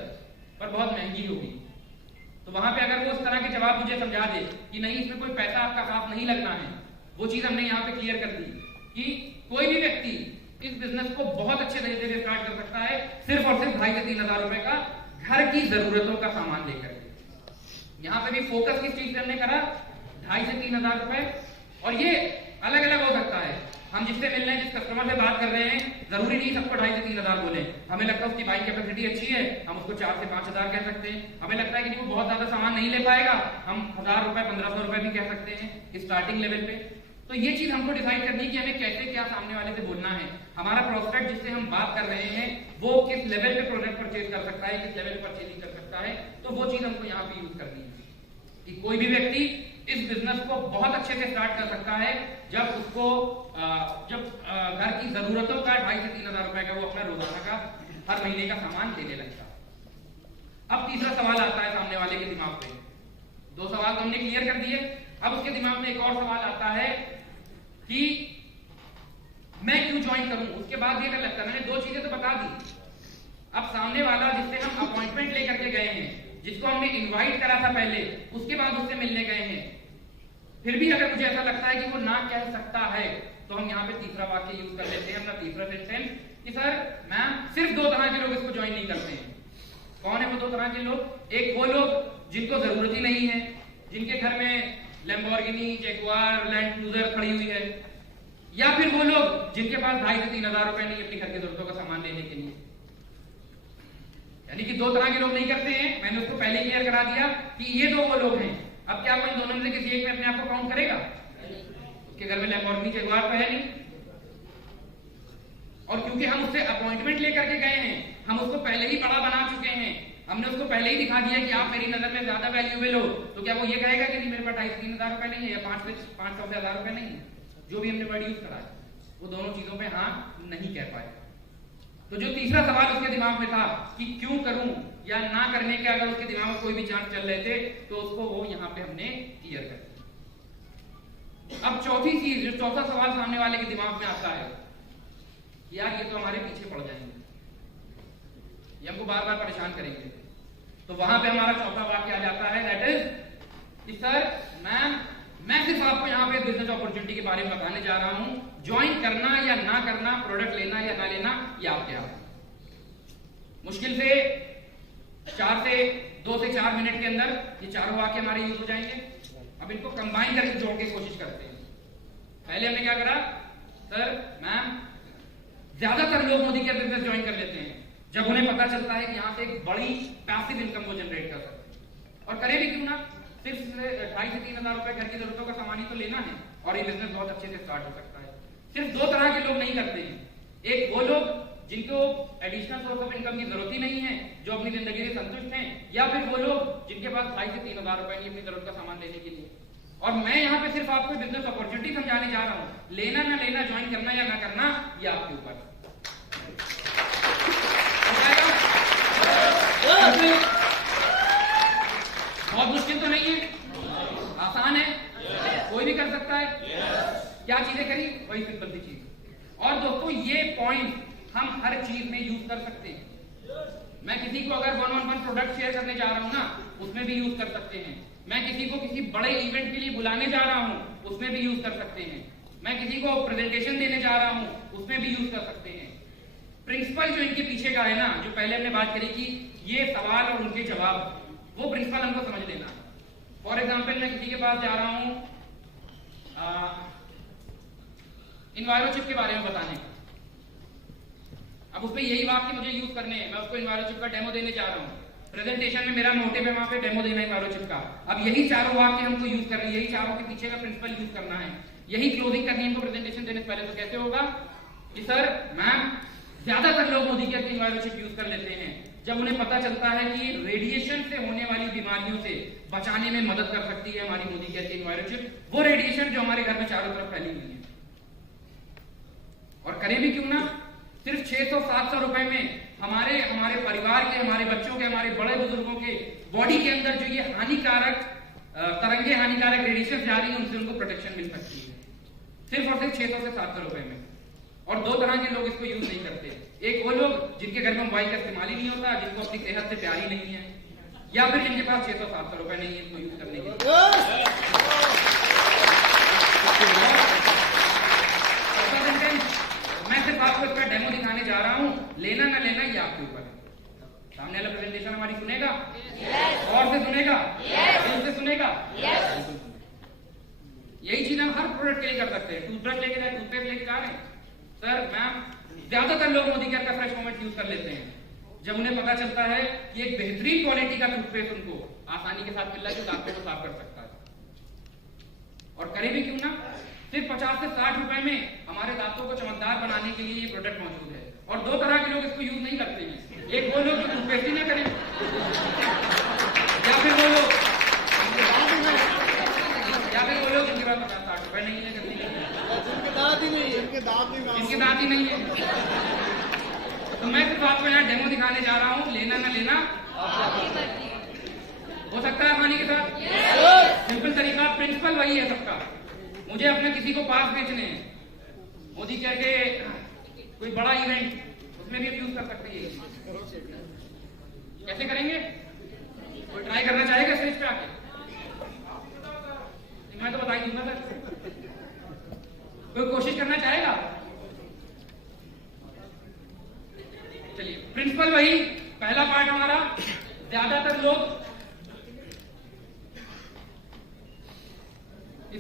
पर बहुत महंगी होगी। तो वहां पे अगर वो उस तरह के जवाब मुझे समझा दे कि नहीं, इसमें कोई पैसा आपका हाथ नहीं लगना है, वो चीज हमने यहाँ पे क्लियर कर दी कि कोई भी व्यक्ति इस बिजनेस को बहुत अच्छे तरीके से स्टार्ट कर सकता है, सिर्फ और सिर्फ 2,500 से 3,000 रुपए का घर की जरूरतों का सामान लेकर। यहां पे भी फोकस किस चीज पे हमने करा? 2,500 से 3,000 रुपए। और ये अलग अलग हो सकता है, हम जिससे मिल रहे हैं, जिस कस्टमर से बात कर रहे हैं, जरूरी नहीं सबको 2,500 से 3,000 बोले। हमें लगता है उसकी बाइक कैपेसिटी अच्छी है, हम उसको 4 से 5,000 कह सकते हैं। हमें लगता है कि वो बहुत ज्यादा सामान नहीं ले पाएगा, हम 1,000 रुपए 1,500 रुपए भी कह सकते हैं स्टार्टिंग लेवल पे। तो ये चीज हमको डिसाइड करनी है कि हमें कैसे क्या सामने वाले से बोलना है। हमारा प्रोस्पेक्ट जिससे हम बात कर रहे हैं वो किस लेवल पे प्रोडक्ट परचेज कर सकता है, किस लेवल पे परचेजिंग कर सकता है, तो वो चीज हमको यहाँ पे यूज करनी है कि कोई भी व्यक्ति इस बिजनेस को बहुत अच्छे से स्टार्ट कर सकता है जब उसको घर की जरूरतों का 2,500 से 3,000 रुपए का वो अपना रोजाना का हर महीने का सामान लेने लगता है। अब तीसरा सवाल आता है सामने वाले के दिमाग पे। 2 सवाल तो हमने क्लियर कर दिए, अब उसके दिमाग में एक और सवाल आता है कि मैं क्यों ज्वाइन करूं। उसके बाद ये क्या लगता है, मैंने 2 चीजें तो बता दी। अब सामने वाला जिससे हम अपॉइंटमेंट लेकर के गए हैं, जिसको हमने इनवाइट करा था पहले, उसके बाद उससे मिलने गए हैं, फिर भी अगर मुझे ऐसा लगता है कि वो ना कह सकता है, तो हम यहाँ पे तीसरा वाक्य यूज कर लेते हैं, अपना तीसरा सेंटेंस कि सर मैम, सिर्फ 2 तरह के लोग इसको ज्वाइन नहीं करते हैं। कौन है वो 2 तरह के लोग? एक वो लोग जिनको जरूरत ही नहीं है, जिनके घर में लैम्बोर्गिनी, जैगुआर, लैंड क्रूजर खड़ी हुई है, या फिर वो लोग जिनके पास 2,500 से 3,000 रुपए नहीं अपनी घर की जरूरतों का सामान लेने के लिए। यानी कि 2 तरह के लोग नहीं करते हैं। मैंने उसको पहले क्लियर करा दिया कि ये 2 वो लोग हैं। अब क्या कोई दोनों में से किसी एक में अपने आप को काउंट करेगा? उसके घर में लैम्बोर्गिनी, जैगुआर तो है नहीं, और क्योंकि हम उससे अपॉइंटमेंट लेकर के गए हैं, हम उसको पहले ही बड़ा बना चुके हैं, हमने उसको पहले ही दिखा दिया कि आप मेरी नजर में ज्यादा वैल्यूएबल हो, तो क्या वो ये कहेगा कि नहीं मेरे पास 2,500 से 3,000 रुपए नहीं है, या 500 से 1,000 रुपए नहीं है? जो भी हमने वर्ड यूज करा है, वो दोनों चीजों पे हाँ नहीं कह पाए। तो जो तीसरा सवाल उसके दिमाग में था कि क्यों करूं या ना करने के, अगर उसके दिमाग में कोई भी चांस चल रहे थे, तो उसको वो यहाँ पे हमने क्लियर कर दिया। अब चौथी चीज, जो चौथा सवाल सामने वाले के दिमाग में आता है, यार ये तो हमारे पीछे पड़ जाएंगे, ये हमको बार बार परेशान करेंगे। तो वहां पे हमारा चौथा वाक्य आ जाता है, दैट इज कि सर मैम, मैं सिर्फ आपको यहाँ पे बिजनेस अपॉर्चुनिटी के बारे में बताने जा रहा हूं, ज्वाइन करना या ना करना, प्रोडक्ट लेना या ना लेना, ये आपके हाथ। मुश्किल से 2 से 4 मिनट के अंदर ये चारों वाक्य हमारे यूज हो जाएंगे। अब इनको कंबाइन करके जोड़ने की कोशिश करते हैं। पहले हमने क्या करा, सर मैम, ज्यादातर लोग मोदी केयर बिजनेस ज्वाइन कर लेते हैं जब उन्हें पता चलता है कि यहाँ से एक बड़ी पैसिव इनकम को जनरेट कर सकते हैं। और करें भी क्यों ना, सिर्फ 2,500 से 3,000 रुपए घर की जरूरतों का सामान ही तो लेना है, और ये बिजनेस बहुत अच्छे से स्टार्ट हो सकता है। सिर्फ 2 तरह के लोग नहीं करते हैं, एक वो लोग जिनको एडिशनल सोर्स ऑफ इनकम की जरूरत ही नहीं है, जो अपनी जिंदगी से संतुष्ट हैं, या फिर वो लोग जिनके पास 2,500 से 3,000 रुपए नहीं अपनी जरूरत का सामान लेने के लिए। और मैं यहाँ पे सिर्फ आपको बिजनेस अपॉर्चुनिटी समझाने जा रहा हूँ, लेना ना लेना, ज्वाइन करना या ना करना, ये आपके ऊपर। बहुत मुश्किल तो नहीं है, कोई भी कर सकता है। क्या चीजें करी, वही सिंपल सी चीज। और दोस्तों ये पॉइंट हम हर चीज में यूज कर सकते हैं। मैं किसी को अगर 1-on-1 प्रोडक्ट शेयर करने जा रहा हूं ना, उसमें भी यूज कर सकते हैं। मैं किसी को किसी बड़े इवेंट के लिए बुलाने जा रहा हूं, उसमें भी यूज कर सकते हैं। मैं किसी को प्रेजेंटेशन देने जा रहा हूं, उसमें भी यूज कर सकते हैं। प्रिंसिपल जो इनके पीछे का है ना, जो पहले हमने बात करी कि ये सवाल और उनके जवाब, वो प्रिंसिपल हमको समझ लेना। फॉर एग्जाम्पल मैं किसी के पास जा रहा हूं इन्वायरोचिप के बारे में बताने, अब उसमें यही वाक्य मुझे यूज करने हैं। मैं उसको इन्वायरोचिप का डेमो देने जा रहा हूँ। प्रेजेंटेशन में मेरा मोटिव है वहां पे डेमो देना इन्वायरोचिप का। अब यही चारों वाक्य हमको यूज करने, यही चारों के पीछे का प्रिंसिपल यूज करना है, यही क्लोजिंग करनी है हमको प्रेजेंटेशन देने से पहले। तो कैसे होगा कि सर मैम, ज्यादातर लोग मोदी के इन्वायरोचिप यूज कर लेते हैं जब उन्हें पता चलता है कि रेडिएशन से होने वाली बीमारियों से बचाने में मदद कर सकती है हमारी मोदी की इन्वायरोचिप, वो रेडिएशन जो हमारे घर में चारों तरफ फैली हुई है। और करें भी क्यों ना, सिर्फ 600-700 रुपए में हमारे परिवार के, हमारे बच्चों के, हमारे बड़े बुजुर्गों के बॉडी के अंदर जो ये हानिकारक तरंगे, हानिकारक रेडिएशन जा रही है, उनसे उनको प्रोटेक्शन मिल सकती है, सिर्फ और सिर्फ 600 से 700 रुपए में। और दो तरह के लोग इसको यूज नहीं करते। एक वो लोग जिनके घर में मोबाइल का इस्तेमाल ही नहीं होता, जिनको अपनी सेहत से प्यार ही नहीं है, या फिर जिनके पास 600-700 रुपए नहीं है इसको यूज करने के लिए। मैं सिर्फ आपको इसका डेमो दिखाने जा रहा हूं, लेना ना लेना ये आपके ऊपर है। सामने वाला प्रेजेंटेशन हमारी सुनेगा, और से सुनेगा, दिल से सुनेगा। यही चीज हम हर प्रोडक्ट के लिए कर सकते हैं। टूथब्रश लेके जाए, टूथपेस्ट लेके जा रहे हैं, सर मैम, ज्यादातर लोग मोदी केयर का फ्रेश मोमेंट यूज कर लेते हैं जब उन्हें पता चलता है कि एक बेहतरीन क्वालिटी का टूथपेस्ट उनको आसानी के साथ मिल रहा है जो दांतों को साफ कर सकता है। और करें भी क्यों ना, सिर्फ 50 से 60 रुपए में हमारे दांतों को चमकदार बनाने के लिए ये प्रोडक्ट मौजूद है। और दो तरह के लोग इसको यूज नहीं करते हैं। एक वो लोग जो टूथपेस्ट ही ना करें, या फिर वो लोग जिनके पास 50-60 रुपए नहीं है, जिनके दांत ही नहीं है। तो मैं सिर्फ आपको यहाँ डेमो दिखाने जा रहा हूँ, लेना ना लेना हो सकता है आसानी के साथ। सिंपल तरीका, प्रिंसिपल वही है सबका। मुझे अपने किसी को पास बेचने हैं, मोदी केयर के कोई बड़ा इवेंट, उसमें भी यूज कर सकते हैं। कैसे करेंगे? कोई ट्राई करना चाहेगा स्टेज पे आके? मैं तो बता ही दूंगा सर। कोई कोशिश करना चाहेगा? चलिए, प्रिंसिपल वही, पहला पार्ट हमारा। ज्यादातर लोग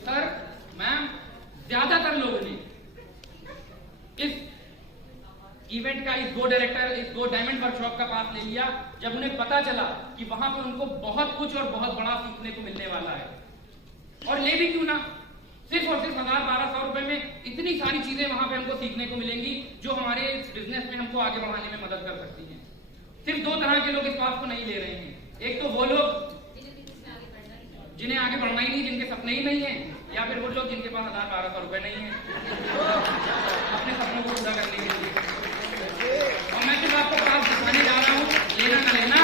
सर मैम, ज्यादातर लोगों ने इस इवेंट का, इस गो डायरेक्टर, इस गो डायमंड वर्कशॉप का पास ले लिया जब उन्हें पता चला कि वहां पर उनको बहुत कुछ और बहुत बड़ा सीखने को मिलने वाला है। और ले भी क्यों ना, सिर्फ और सिर्फ 1000-1200 रुपए में इतनी सारी चीजें वहां पे हमको सीखने को मिलेंगी जो हमारे बिजनेस में हमको आगे बढ़ाने में मदद कर सकती हैं। सिर्फ दो तरह के लोग इस पास को नहीं ले रहे हैं। एक तो वो लोग जिन्हें आगे बढ़ना ही नहीं, जिनके सपने ही नहीं है, या फिर वो लोग जिनके पास 1000-1200 रुपए नहीं है अपने सपनों को पूरा करने के लिए। और मैं सिर्फ आपको पास दिखाने जा रहा हूँ, लेना ना लेना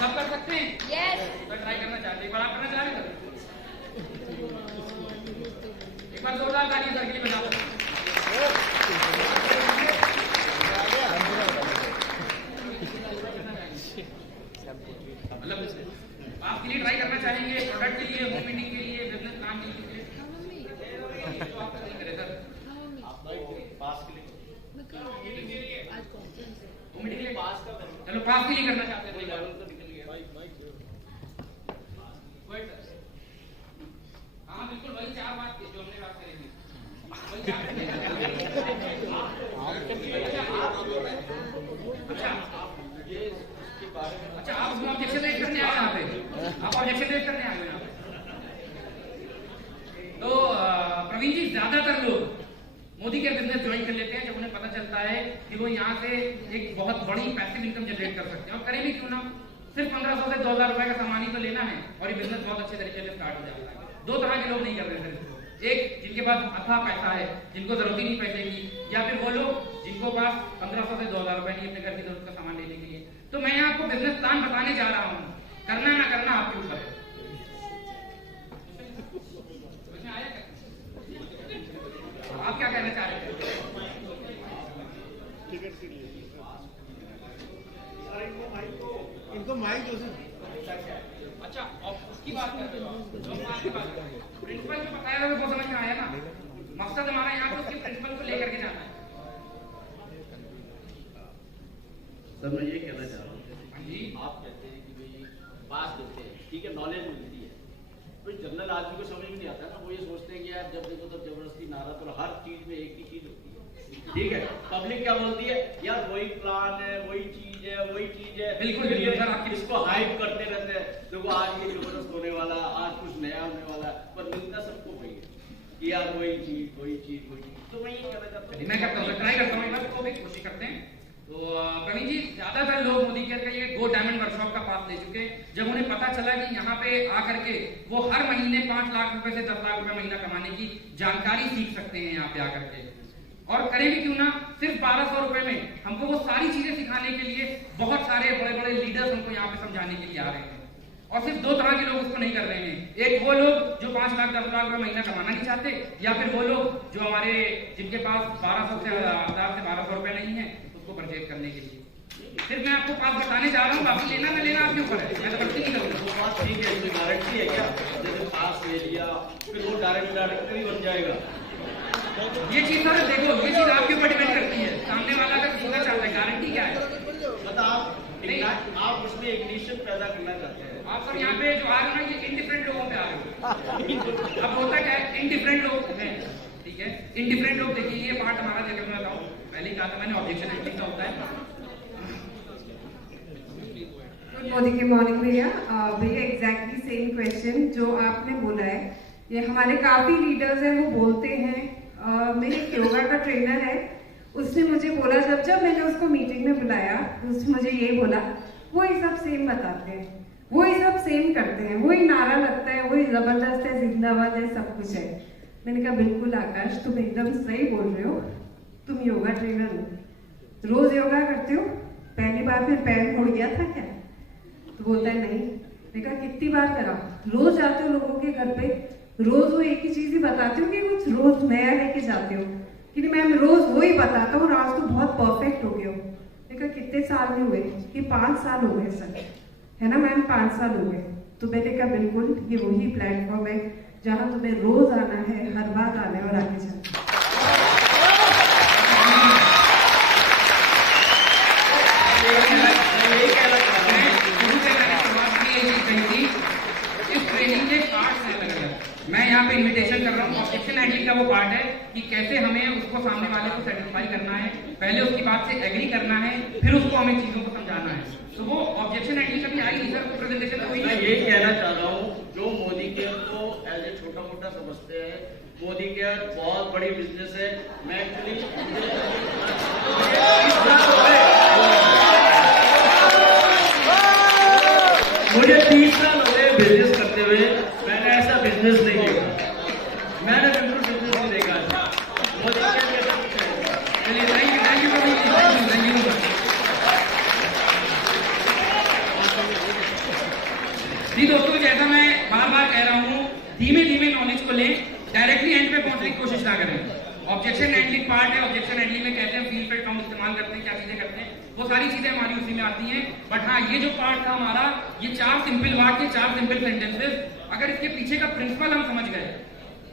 सब कर सकते हैं। तो ट्राई करना चाहते हैं, एक बार आप करना चाह रहे हैं? एक बार जोरदार ताली सर के लिए बजा दो। मतलब आप के लिए ट्राई करना चाहेंगे, प्रोडक्ट के लिए, होम मीटिंग के लिए, बिजनेस काम के लिए, तो आप नहीं करें सर। पास के लिए, होम मीटिंग के लिए चलो पास के लिए करना चाहते हैं। हाँ बिल्कुल, वही 4 बात थी जो हमने बात करी थी। अच्छा, आप उसमें ऑब्जेक्शन रेज करने आए यहाँ पे, आप ऑब्जेक्शन रेज करने आए यहाँ पे। तो प्रवीण जी, ज्यादातर लोग मोदी के बिजनेस ज्वाइन कर लेते हैं जब उन्हें पता चलता है कि वो यहाँ से एक बहुत बड़ी पैसिव इनकम जनरेट कर सकते हैं। और करें भी क्यों ना, सिर्फ 1500 से 2000 रुपए का सामान ही तो लेना है और ये बिजनेस बहुत अच्छे तरीके से स्टार्ट हो जाता है। दो तरह के लोग नहीं कर रहे थे। एक जिनके पास अथाह पैसा है, जिनको जरूरत ही नहीं पैसे की, या फिर वो लोग जिनको पास 1500 से 2000 रुपए नहीं अपने घर की जरूरत का सामान लेने के लिए। तो मैं आपको बिजनेस प्लान बताने जा रहा हूँ, करना ना करना आपके ऊपर है। सर मैं ये कहना चाह रहा हूँ जी। आप कहते हैं कि भाई पास देते हैं, ठीक है, नॉलेज मिलती है, तो जनरल आदमी को समझ में नहीं आता ना, वो ये सोचते हैं कि यार जब देखो तब जबरदस्ती नारा, तो हर चीज में एक ही चीज होती है, ठीक है। पब्लिक क्या बोलती है, यार वही प्लान है, वही चीज है, वही चीज है, बिल्कुल बिल्कुल सर, आपकी इसको हाइप करते रहते हैं, देखो आज ये जबरदस्त होने वाला, आज कुछ नया होने वाला, पर मिलता सबको वही है कि यार वही चीज वही चीज वही चीज। तो मैं ये कहना चाहता हूँ, मैं करता हूँ, ट्राई करता हूँ, एक बार तो भी कोशिश करते हैं। तो प्रवीण जी, ज्यादातर लोग मोदी केयर का ये गो डायमंड वर्कशॉप का पास ले चुके हैं। जब उन्हें पता चला कि यहाँ पे आकर के वो हर महीने 5 लाख रुपए से 10 लाख रुपए महीना कमाने की जानकारी सीख सकते हैं यहाँ पे आकर के, और करें भी क्यों ना, सिर्फ 1200 रुपए में हमको वो सारी चीजें सिखाने के लिए बहुत सारे बड़े बड़े लीडर्स हमको यहाँ पे समझाने के लिए आ रहे हैं। और सिर्फ 2 तरह के लोग उसको नहीं कर रहे हैं, एक वो लोग जो 5 लाख 10 लाख रुपए महीना कमाना नहीं चाहते, या फिर वो लोग जो हमारे जिनके पास 1200 से 1000 से 1200 रुपए नहीं है उसको परचेज करने के लिए। सिर्फ मैं आपको पास बताने जा रहा हूँ, बाकी लेना मैं लेना आपके ऊपर है, मैं जबरदस्ती नहीं करूँगा। वो बात ठीक है, इसमें गारंटी है क्या, जैसे पास ले लिया फिर वो डायरेक्टर ही बन जाएगा। ये चीज सर देखो, ये चीज आपके ऊपर डिपेंड करती है, सामने वाला अगर सीखना चाहता है, गारंटी क्या है, मतलब आप उसमें इग्निशन पैदा करना चाहते हैं। आप सर यहाँ पे जो आ रहे हो ना, ये इनडिफरेंट लोगों पे आ रहे हो। अब होता क्या है, इनडिफरेंट लोग हैं, ठीक है, इनडिफरेंट लोग। देखिए ये पार्ट हमारा, जगह मैं बताऊँ, पहले ही कहा था मैंने, ऑब्जेक्शन हैंडलिंग का होता है। गुड मॉर्निंग भैया। भैया एग्जैक्टली सेम क्वेश्चन जो आपने बोला है, ये हमारे काफी लीडर्स हैं वो बोलते हैं। मेरे एक योगा का ट्रेनर है, उसने मुझे बोला, जब मैंने उसको मीटिंग में बुलाया, उसने मुझे ये बोला, वही सब सेम बताते हैं, वही सब सेम करते हैं, वही नारा लगता है, वही जबरदस्त है, जिंदाबाद है, सब कुछ है। मैंने कहा बिल्कुल आकाश, तुम एकदम सही बोल रहे हो, तुम योगा ट्रेनर हो, रोज योगा करते हो, पहली बार में पैर मुड़ गया था क्या? तो बोलता है नहीं। मैंने कहा कितनी बार करा? रोज आते हो लोगों के घर पे, रोज वो एक ही चीज ही बताते हो कि कुछ रोज नया लेके जाते हो? कि नहीं मैम, रोज वही बताता हूँ, आज तो बहुत परफेक्ट हो गए हो। मैंने कहा कितने साल में हुए? कि 5 साल हो गए सर। है ना मैम, 5 साल हो गए। तो मैंने कहा बिल्कुल, ये वही प्लेटफॉर्म है जहाँ तुम्हें रोज आना है, हर बार आना है और आगे जाना। मैं यहाँ पे इन्विटेशन कर रहा हूँ, ऑब्जेक्शन हैंडलिंग का वो पार्ट है कि कैसे हमें उसको सामने वाले को सेटिस्फाई करना है, पहले उसकी बात से एग्री करना है, फिर उसको हमें चीजों को समझाना है। तो वो ऑब्जेक्शन हैंडलिंग कभी आई नहीं सर, प्रेजेंटेशन में हुई। मैं यही कहना चाह रहा हूँ, जो मोदी केयर को एज ए छोटा मोटा समझते हैं, मोदी केयर बहुत बड़ी बिजनेस है। मैं एक्चुअली मुझे 30 साल हो गए बिजनेस करते हुए, मैंने ऐसा बिजनेस नहीं देखा, मैंने बिल्कुल बिजनेस नहीं देखा। मोदी केयर चलिए, थैंक यू जी दोस्तों। जैसा मैं बार बार कह रहा हूँ, धीमे धीमे नॉलेज को लें, डायरेक्टली एंड पे पहुंचने की कोशिश ना करें। ऑब्जेक्शन हैंडलिंग पार्ट है, ऑब्जेक्शन हैंडलिंग में कहते हैं फील पे टर्म इस्तेमाल करते हैं, क्या चीजें करते हैं, वो सारी चीजें हमारी उसी में आती हैं। बट हाँ, ये जो पार्ट था हमारा, ये 4 सिंपल वाक्य, 4 सिंपल सेंटेंसेस, अगर इसके पीछे का प्रिंसिपल हम समझ गए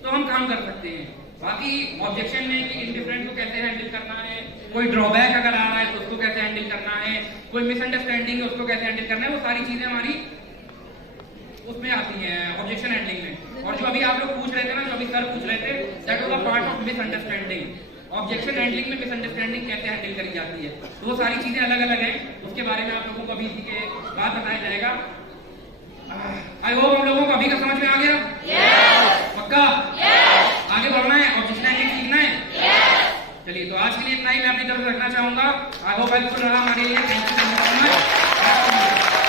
तो हम काम कर सकते हैं। बाकी ऑब्जेक्शन में कि इंडिफरेंट को कैसे हैंडल करना है, कोई ड्रॉबैक अगर आ रहा है तो उसको कैसे हैंडल करना है, कोई मिसअंडरस्टैंडिंग है उसको कैसे हैंडल करना है, वो सारी चीजें हमारी उसमें आती हैं ऑब्जेक्शन हैंडलिंग में। और जो अभी आप लोग पूछ रहे थे ना, जो अभी सर पूछ रहे थे, that was a part of misunderstanding. Objection handling में मिसअंडरस्टैंडिंग कैसे हैंडल करी जाती है, तो वो सारी चीजें अलग अलग हैं, उसके बारे में आप लोगों को अभी इसी के बाद बताया जाएगा। आई होप हम लोगों को अभी का समझ में आ गया। पक्का आगे बढ़ना है, ऑब्जेक्शन हैंडलिंग सीखना है। चलिए, तो आज के लिए इतना ही मैं अपनी तरफ से रखना चाहूंगा। आई होप हेल्पफुल रहा हमारे लिए। Thank you so much.